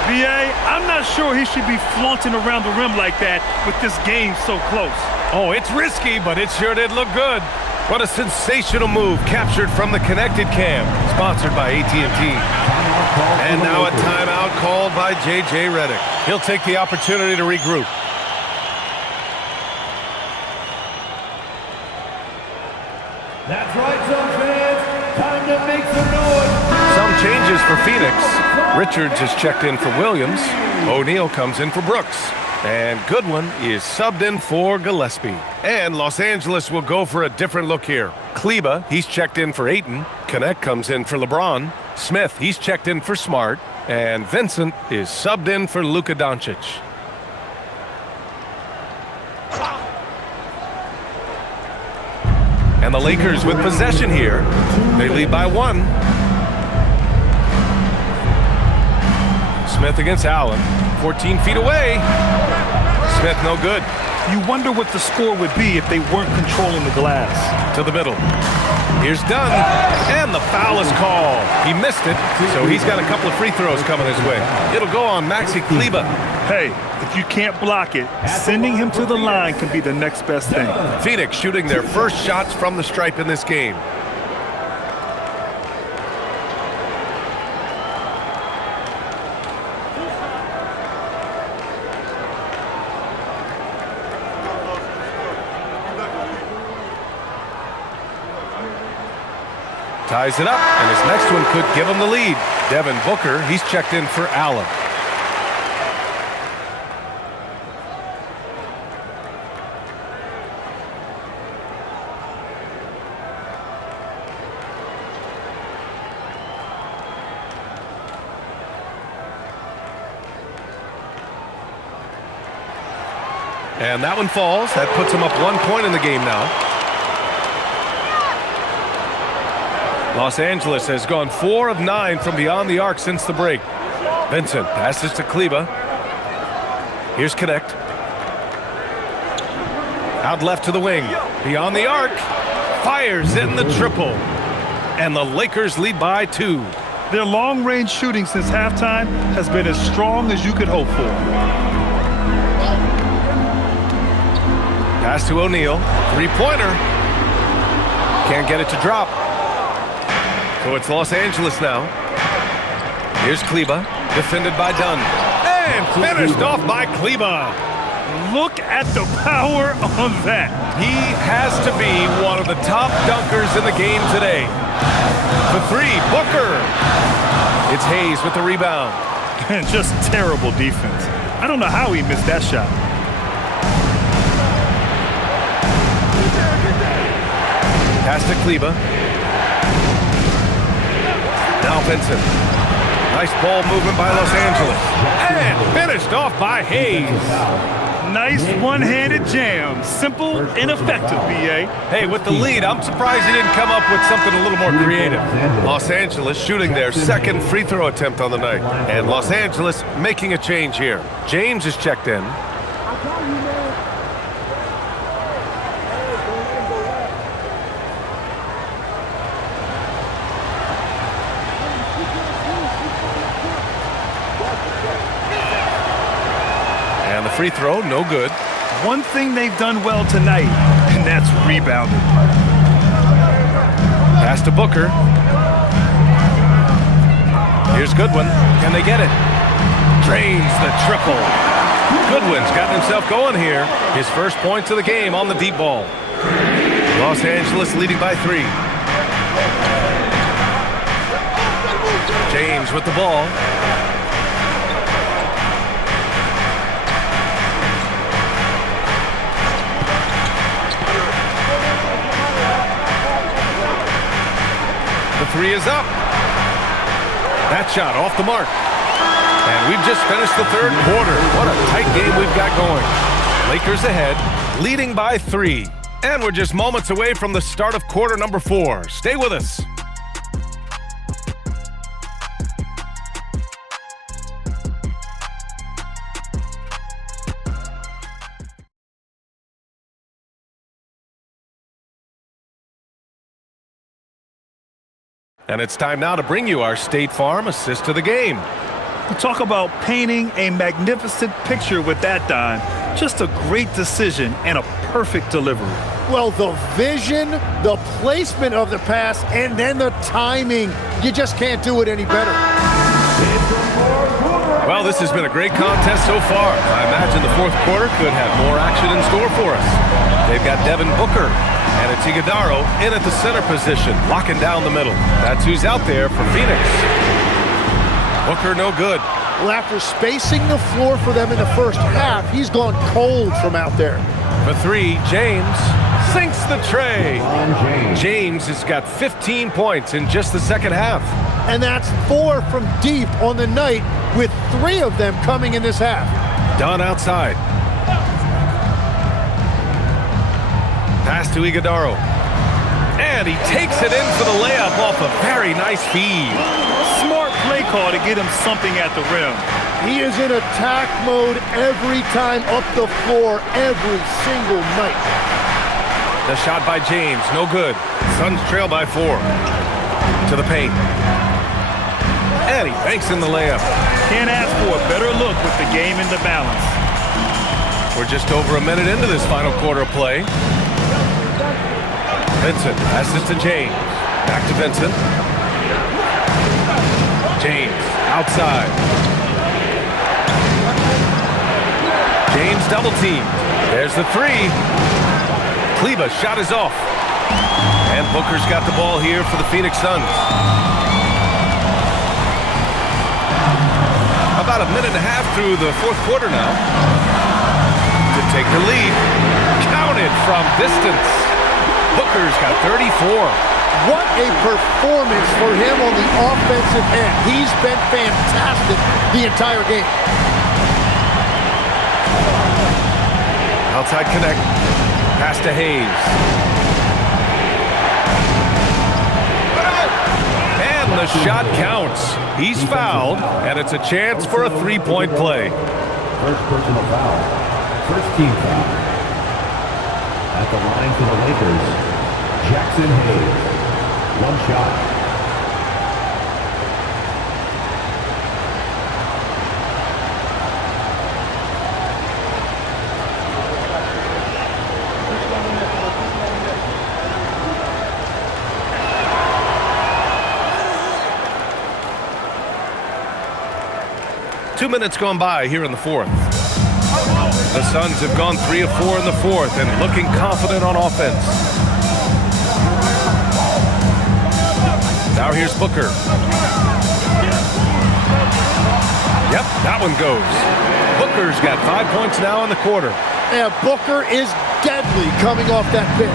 B.A., I'm not sure he should be flaunting around the rim like that with this game so close. Oh, it's risky, but it sure did look good. What a sensational move captured from the Connected Cam, sponsored by AT&T. And now a timeout called by J.J. Redick. He'll take the opportunity to regroup. That's right, Suns fans. Time to make some noise. Some changes for Phoenix. Richards is checked in for Williams. O'Neal comes in for Brooks. And Goodwin is subbed in for Gillespie. And Los Angeles will go for a different look here. Kleba, he's checked in for Ayton. Connect comes in for LeBron. Smith, he's checked in for Smart. And Vincent is subbed in for Luka Doncic. And the Lakers with possession here. They lead by 1. Smith against Allen. 14 feet away. Smith no good. You wonder what the score would be if they weren't controlling the glass. To the middle. Here's Dunn. And the foul is called. He missed it, so he's got a couple of free throws coming his way. It'll go on Maxi Kleba. Hey, if you can't block it, sending him to the line can be the next best thing. Phoenix shooting their first shots from the stripe in this game. Ties it up, and his next one could give him the lead. Devin Booker, he's checked in for Allen. And that one falls. That puts him up 1 point in the game now. Los Angeles has gone 4 of 9 from beyond the arc since the break. Vincent passes to Kleba. Here's Connect. Out left to the wing. Beyond the arc. Fires in the triple. And the Lakers lead by 2. Their long-range shooting since halftime has been as strong as you could hope for. Pass to O'Neal. Three-pointer. Can't get it to drop. So it's Los Angeles now. Here's Kleba, defended by Dunn. And finished off by Kleba. Look at the power on that. He has to be one of the top dunkers in the game today. For three, Booker. It's Hayes with the rebound. Just terrible defense. I don't know how he missed that shot. Pass to Kleba. Now Vincent. Nice ball movement by Los Angeles. And finished off by Hayes. Nice one-handed jam. Simple and effective, B.A. Hey, with the lead, I'm surprised he didn't come up with something a little more creative. Los Angeles shooting their second free throw attempt on the night. And Los Angeles making a change here. James is checked in. And the free throw, no good. One thing they've done well tonight, and that's rebounding. Pass to Booker. Here's Goodwin. Can they get it? Drains the triple. Goodwin's gotten himself going here. His first points of the game on the deep ball. Los Angeles leading by 3. James with the ball. The three is up. That shot off the mark. And we've just finished the third quarter. What a tight game we've got going. Lakers ahead, leading by 3. And we're just moments away from the start of quarter number 4. Stay with us. And it's time now to bring you our State Farm assist to the game. You talk about painting a magnificent picture with that, Don. Just a great decision and a perfect delivery. Well, the vision, the placement of the pass, and then the timing. You just can't do it any better. Well, this has been a great contest so far. I imagine the fourth quarter could have more action in store for us. They've got Devin Booker, and it's Iguodaro in at the center position, locking down the middle. That's who's out there for Phoenix. Booker no good. Well, after spacing the floor for them in the first half, he's gone cold from out there. For 3, James sinks the tray. James has got 15 points in just the second half. And that's 4 from deep on the night, with 3 of them coming in this half. Dunn outside. Pass to Iguodaro. And he takes it in for the layup off a very nice feed. Smart play call to get him something at the rim. He is in attack mode every time up the floor, every single night. The shot by James, no good. Suns trail by 4. To the paint. And he banks in the layup. Can't ask for a better look with the game in the balance. We're just over a minute into this final quarter of play. Vincent passes to James. Back to Vincent. James outside. James double teamed. There's the 3. Kleba's shot is off. And Booker's got the ball here for the Phoenix Suns. About a minute and a half through the fourth quarter now. To take the lead. Counted from distance. Booker's got 34. What a performance for him on the offensive end. He's been fantastic the entire game. Outside connect. Pass to Hayes. And the shot counts. He's fouled, and it's a chance for a three-point play. First personal foul. First team foul. At the line for the Lakers, Jackson Hayes. 1 shot. 2 minutes gone by here in the fourth. The Suns have gone 3 of 4 in the fourth and looking confident on offense. Now here's Booker. Yep, that one goes. Booker's got 5 points now in the quarter. Yeah, Booker is deadly coming off that pick.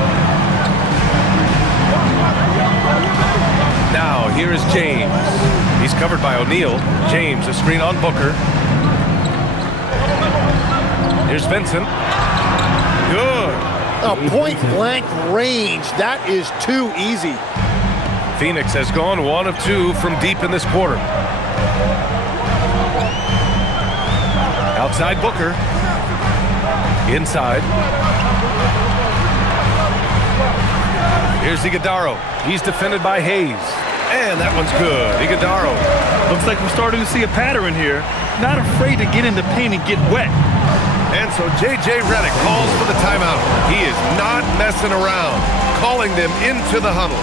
Now, here is James. He's covered by O'Neal. James, a screen on Booker. Here's Vincent. Good. Point-blank range. That is too easy. Phoenix has gone 1 of 2 from deep in this quarter. Outside Booker. Inside. Here's Iguodala. He's defended by Hayes. And that one's good. Iguodala. Looks like we're starting to see a pattern here. Not afraid to get in the paint and get wet. And so J.J. Redick calls for the timeout. He is not messing around, calling them into the huddle.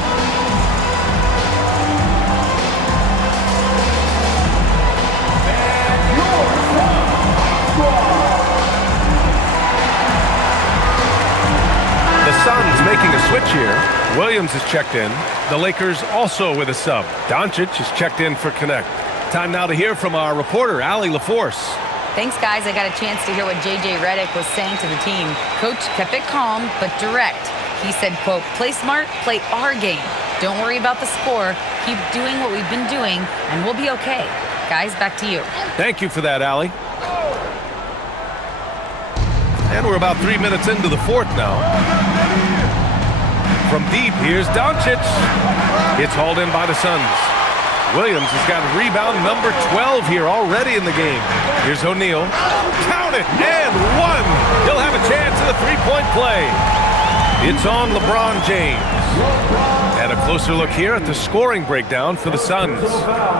The Suns making a switch here. Williams is checked in. The Lakers also with a sub. Doncic is checked in for Connect. Time now to hear from our reporter, Allie LaForce. Thanks, guys. I got a chance to hear what J.J. Redick was saying to the team. Coach kept it calm, but direct. He said, quote, play smart, play our game. Don't worry about the score. Keep doing what we've been doing, and we'll be okay. Guys, back to you. Thank you for that, Allie. And we're about 3 minutes into the fourth now. From deep, here's Doncic. It's hauled in by the Suns. Williams has got rebound number 12 here already in the game. Here's O'Neal. Count it, and one. He'll have a chance at a three-point play. It's on LeBron James. And a closer look here at the scoring breakdown for the Suns.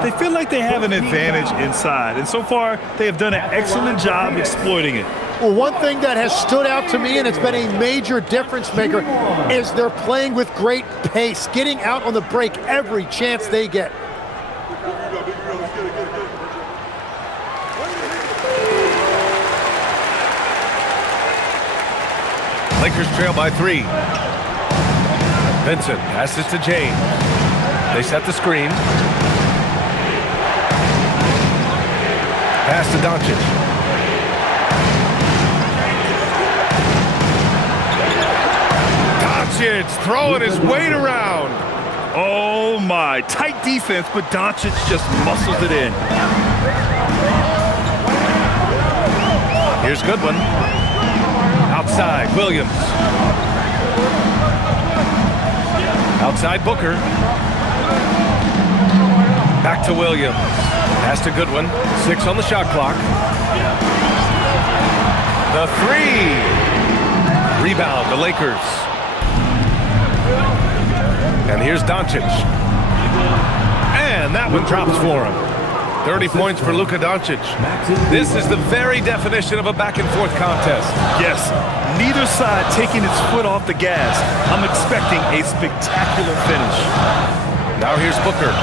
They feel like they have an advantage inside, and so far they have done an excellent job exploiting it. Well, one thing that has stood out to me, and it's been a major difference maker, is they're playing with great pace, getting out on the break every chance they get. Lakers trail by 3. Vincent passes to James. They set the screen. Pass to Doncic. Doncic throwing his weight around. Oh my, tight defense, but Doncic just muscles it in. Here's Goodwin. Outside, Williams. Outside, Booker. Back to Williams. Pass to Goodwin. 6 on the shot clock. The 3. Rebound, the Lakers. And here's Doncic. And that one drops for him. 30 points for Luka Doncic. This is the very definition of a back-and-forth contest. Yes, neither side taking its foot off the gas. I'm expecting a spectacular finish. Now here's Booker.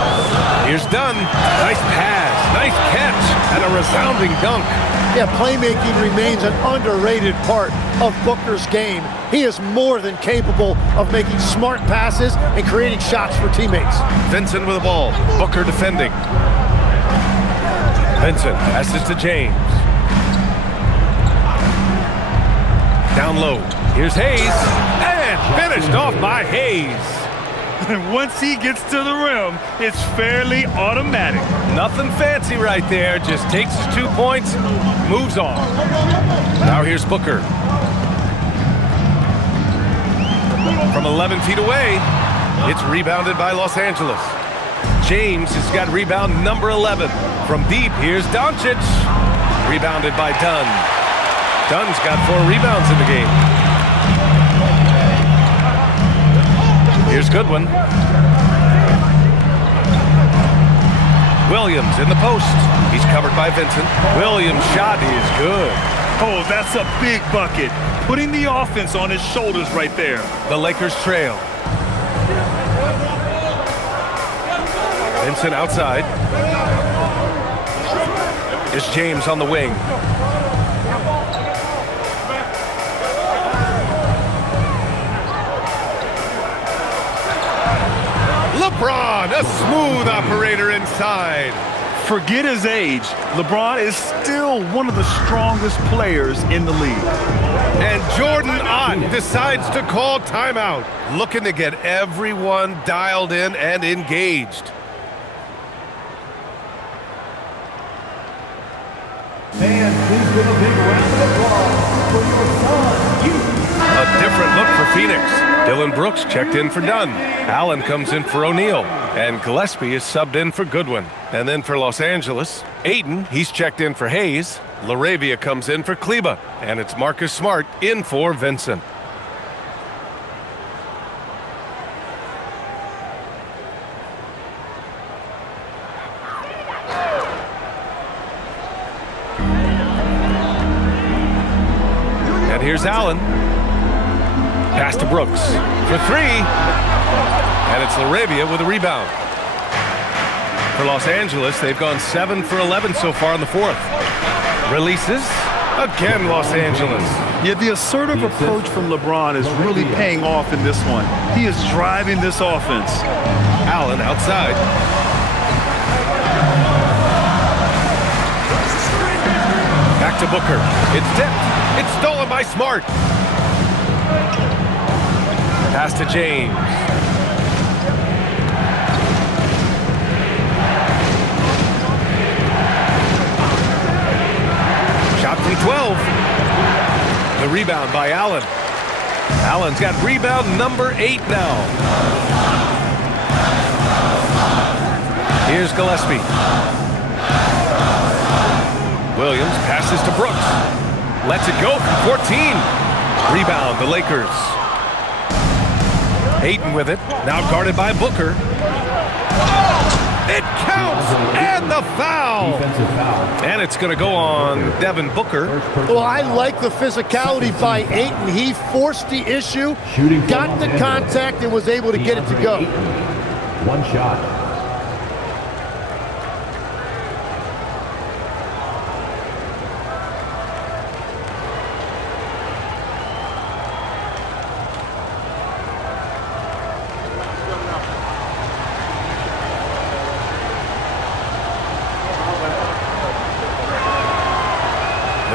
Here's Dunn. Nice pass, nice catch, and a resounding dunk. Yeah, playmaking remains an underrated part of Booker's game. He is more than capable of making smart passes and creating shots for teammates. Vincent with the ball. Booker defending. Vincent passes to James. Down low. Here's Hayes. And finished off by Hayes. And once he gets to the rim, it's fairly automatic. Nothing fancy right there. Just takes his 2 points, moves on. Now here's Booker. From 11 feet away, it's rebounded by Los Angeles. James has got rebound number 11. From deep, here's Doncic. Rebounded by Dunn. Dunn's got 4 rebounds in the game. Here's Goodwin. Williams in the post. He's covered by Vincent. Williams' shot is good. Oh, that's a big bucket. Putting the offense on his shoulders right there. The Lakers trail. Vincent outside. Here's James on the wing. LeBron, a smooth operator inside. Forget his age. LeBron is still one of the strongest players in the league. And Jordan Ott decides to call timeout, looking to get everyone dialed in and engaged. Fans, please give a big round of applause for your son, A different look for Phoenix. Dylan Brooks checked in for Dunn. Allen comes in for O'Neal. And Gillespie is subbed in for Goodwin. And then for Los Angeles, Ayton, he's checked in for Hayes. LaRavia comes in for Kleba. And it's Marcus Smart in for Vincent. And here's Allen. Pass to Brooks for three. And it's LaRavia with a rebound. For Los Angeles, they've gone 7 for 11 so far in the fourth. Releases. Again, Los Angeles. Yeah, the assertive approach from LeBron is really paying off in this one. He is driving this offense. Allen outside. Back to Booker. It's tipped. It's stolen by Smart. Pass to James. Shot from 12. The rebound by Allen. Allen's got rebound number 8 now. Here's Gillespie. Williams passes to Brooks. Lets it go from 14. Rebound, the Lakers. Ayton with it. Now guarded by Booker. It counts! And the foul! defensive foul. And it's going to go on Devin Booker. Well, I like the physicality by Ayton. He forced the issue, got the contact, and was able to get it to go. One shot.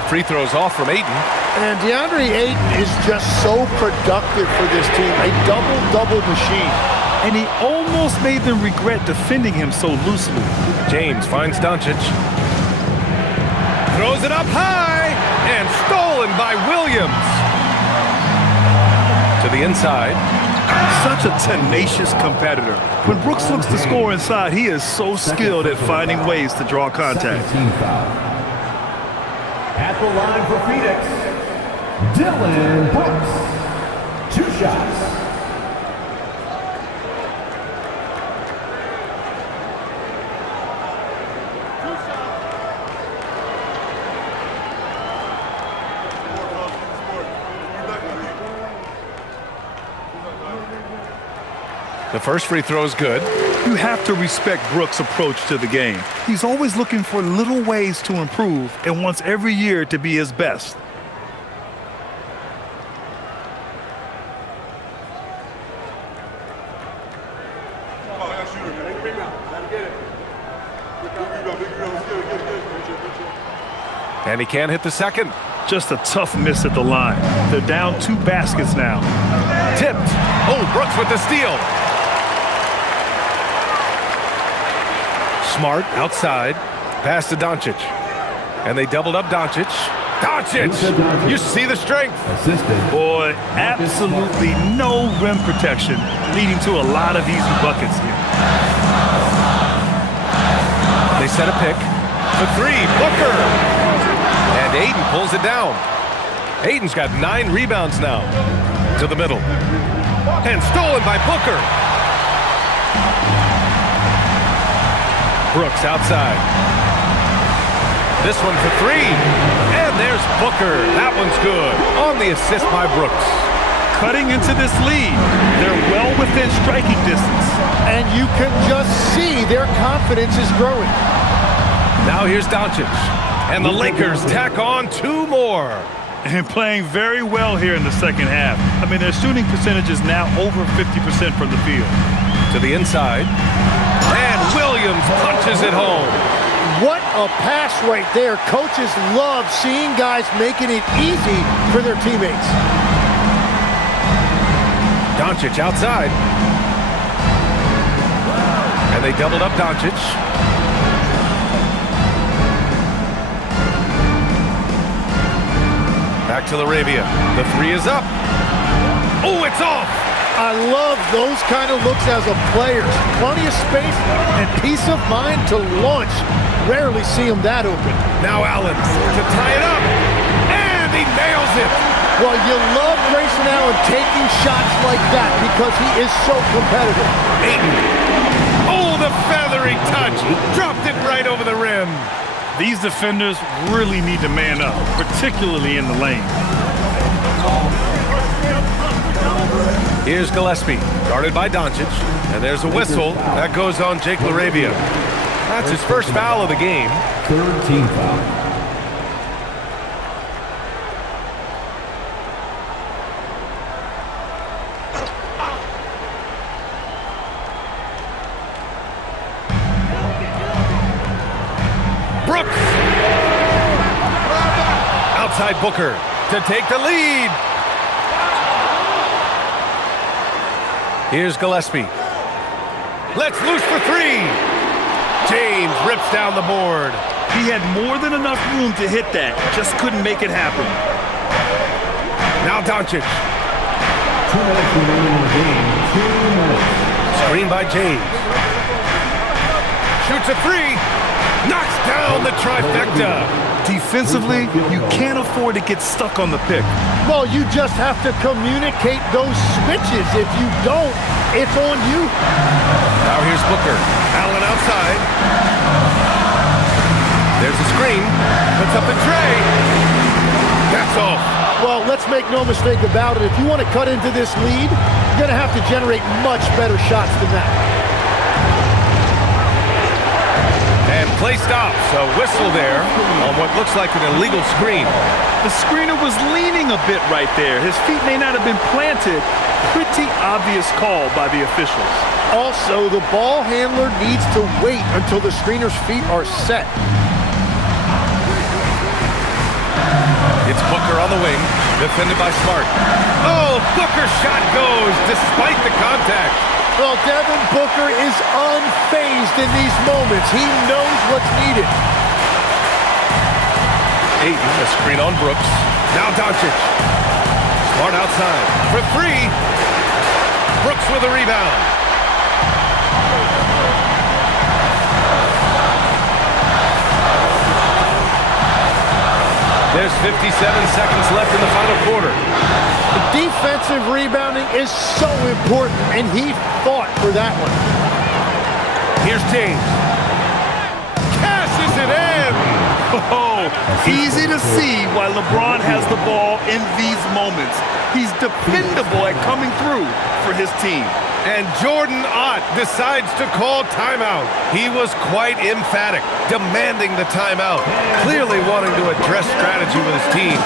Free throws off from Ayton. And DeAndre Ayton is just so productive for this team. A double-double machine. And he almost made them regret defending him so loosely. James finds Doncic. Throws it up high. And stolen by Williams. To the inside. Such a tenacious competitor. When Brooks looks to score inside, he is so skilled at finding ways to draw contact. Team foul. At the line for Phoenix, Dylan Brooks. 2 shots. The first free throw is good. You have to respect Brooks' approach to the game. He's always looking for little ways to improve and wants every year to be his best. And he can't hit the second. Just a tough miss at the line. They're down 2 baskets now. Tipped. Oh, Brooks with the steal. Smart outside. Pass to Doncic. And they doubled up Doncic. Doncic! You see the strength. Assisted. Boy, absolutely no rim protection, leading to a lot of easy buckets here. They set a pick. For 3, Booker. And Ayton pulls it down. Ayton's got 9 rebounds now. To the middle. And stolen by Booker. Brooks outside. This one for 3. And there's Booker. That one's good. On the assist by Brooks. Cutting into this lead. They're well within striking distance. And you can just see their confidence is growing. Now here's Doncic. And the Lakers tack on 2 more. And playing very well here in the second half. I mean, their shooting percentage is now over 50% from the field. To the inside. And Williams punches it home. What a pass right there. Coaches love seeing guys making it easy for their teammates. Doncic outside. And they doubled up Doncic. Back to Laravia. The 3 is up. Oh, it's off. I love those kind of looks as a player. Plenty of space and peace of mind to launch. Rarely see him that open. Now Allen to tie it up. And he nails it. Well, you love Grayson Allen taking shots like that because he is so competitive. Ayton. Oh, the feathery touch. Dropped it right over the rim. These defenders really need to man up, particularly in the lane. Here's Gillespie, guarded by Doncic, and there's a whistle. That goes on Jake Laravia. That's his first foul of the game. 3rd team foul. Brooks! Outside Booker to take the lead. Here's Gillespie. Let's loose for 3. James rips down the board. He had more than enough room to hit that, just couldn't make it happen. Now Doncic. 2 minutes remaining in the game. 2 minutes. Screen by James. Shoots a 3. Knocks down the trifecta. Defensively, you can't afford to get stuck on the pick. Well, you just have to communicate those switches. If you don't, it's on you. Now here's Booker. Allen outside. There's a screen. Puts up the tray. That's off. Well, let's make no mistake about it. If you want to cut into this lead, you're going to have to generate much better shots than that. And play stops. A whistle there on what looks like an illegal screen. The screener was leaning a bit right there. His feet may not have been planted. Pretty obvious call by the officials. Also, the ball handler needs to wait until the screener's feet are set. It's Booker on the wing, defended by Smart. Oh, Booker's shot goes despite the contact. Well, Devin Booker is unfazed in these moments. He knows what's needed. Ayton, a screen on Brooks. Now Doncic. Smart outside for 3. Brooks with a rebound. There's 57 seconds left in the final quarter. Defensive rebounding is so important, and he fought for that one. Here's James. Cashes it in. Oh, easy to see why LeBron has the ball in these moments. He's dependable at coming through for his team. And Jordan Ott decides to call timeout. He was quite emphatic, demanding the timeout, clearly wanting to address strategy with his team.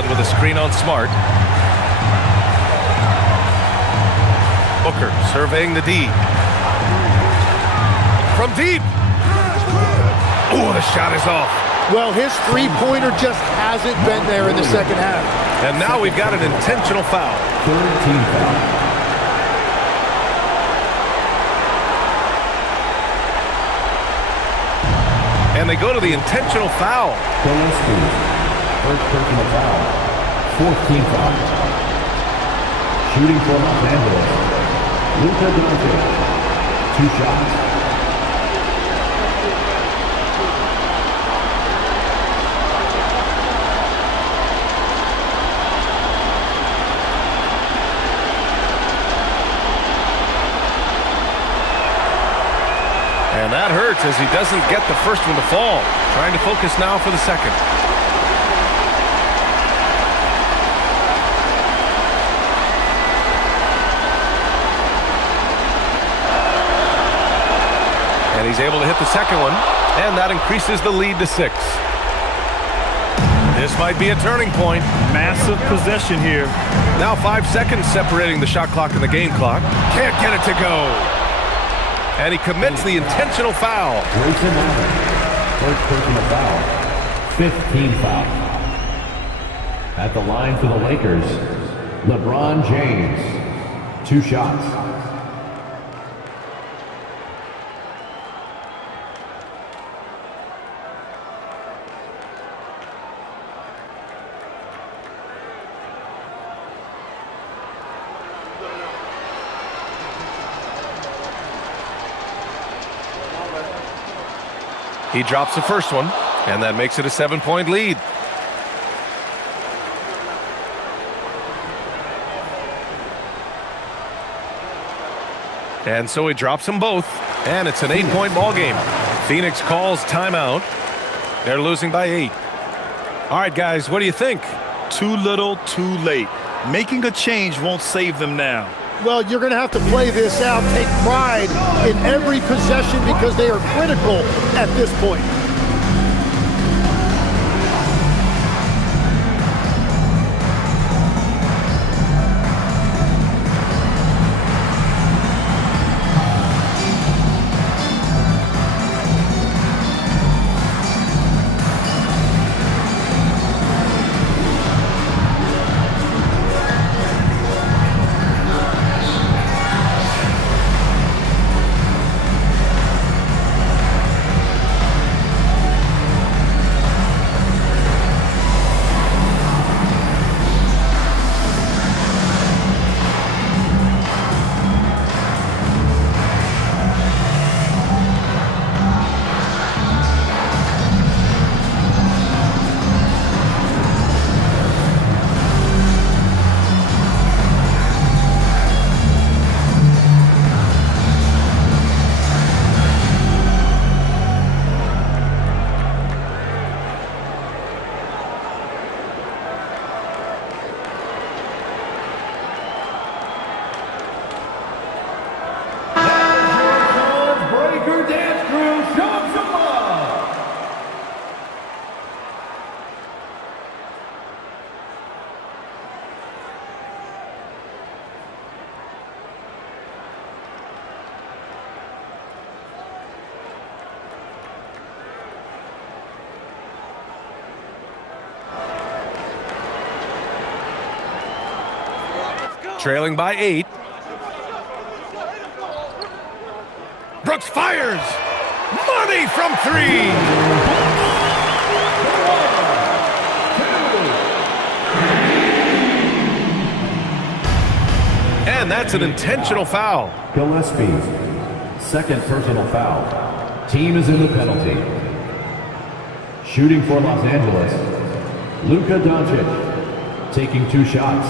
solid with a screen on Smart. Booker surveying the D. From deep. Ooh, the shot is off. Well, his three-pointer just hasn't been there in the second half. And now we've got an intentional foul. Third team foul. And they go to the intentional foul. Gillespie. First personal foul. Fourth team foul. Shooting for Los Angeles. Luka Doncic. 2 shots. And that hurts as he doesn't get the first one to fall. Trying to focus now for the second. And he's able to hit the second one, and that increases the lead to 6. This might be a turning point. Massive possession here. Now 5 seconds separating the shot clock and the game clock. Can't get it to go. And he commits the intentional foul. Grayson Allen. First personal foul. 15 foul. At the line for the Lakers, LeBron James. 2 shots. He drops the first one, and that makes it a 7-point lead. And so he drops them both, and it's an 8-point ball game. Phoenix calls timeout. They're losing by 8. All right, guys, what do you think? Too little, too late. Making a change won't save them now. Well, you're going to have to play this out, take pride in every possession because they are critical at this point. Trailing by 8. Brooks fires. Money from 3. And that's an intentional foul. Gillespie. Second personal foul. Team is in the penalty. Shooting for Los Angeles, Luka Doncic. Taking 2 shots.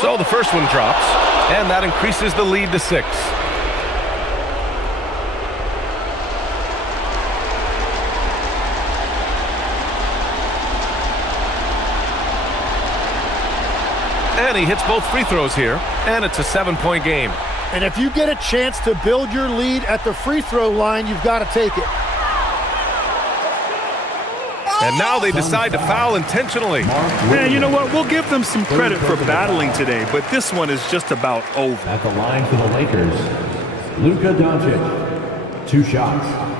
So the first one drops, and that increases the lead to 6. And he hits both free throws here, and it's a 7-point game. And if you get a chance to build your lead at the free throw line, you've got to take it. And now they decide to foul intentionally. Man, you know what? We'll give them some credit for battling today, but this one is just about over. At the line for the Lakers, Luka Doncic. 2 shots.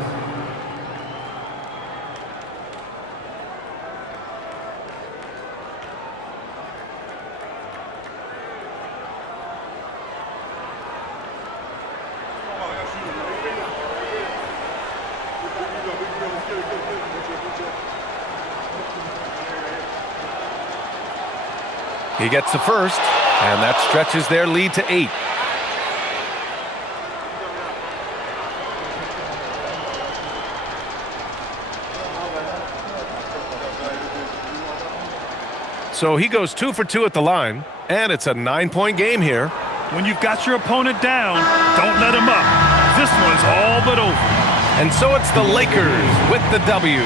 He gets the first, and that stretches their lead to 8. So he goes 2 for 2 at the line, and it's a 9-point game here. When you've got your opponent down, don't let him up. This one's all but over. And so it's the Lakers with the W.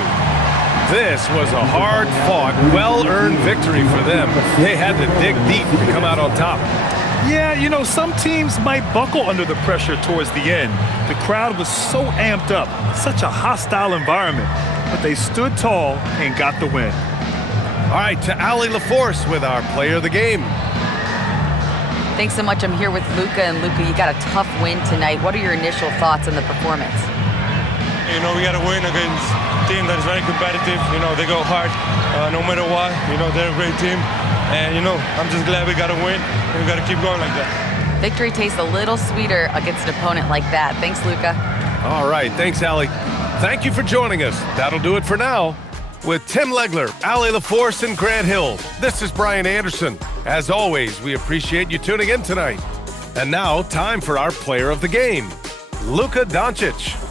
This was a hard-fought, well-earned victory for them. They had to dig deep to come out on top. Yeah, you know, some teams might buckle under the pressure towards the end. The crowd was so amped up, such a hostile environment, but they stood tall and got the win. All right, to Allie LaForce with our player of the game. Thanks so much. I'm here with Luka, and Luka, you got a tough win tonight. What are your initial thoughts on the performance? You know, we got to win against a team that is very competitive. You know, they go hard no matter what. You know, they're a great team. And, you know, I'm just glad we got to win, and we got to keep going like that. Victory tastes a little sweeter against an opponent like that. Thanks, Luka. All right, thanks, Allie. Thank you for joining us. That'll do it for now. With Tim Legler, Allie LaForce, and Grant Hill, this is Brian Anderson. As always, we appreciate you tuning in tonight. And now, time for our player of the game, Luka Doncic.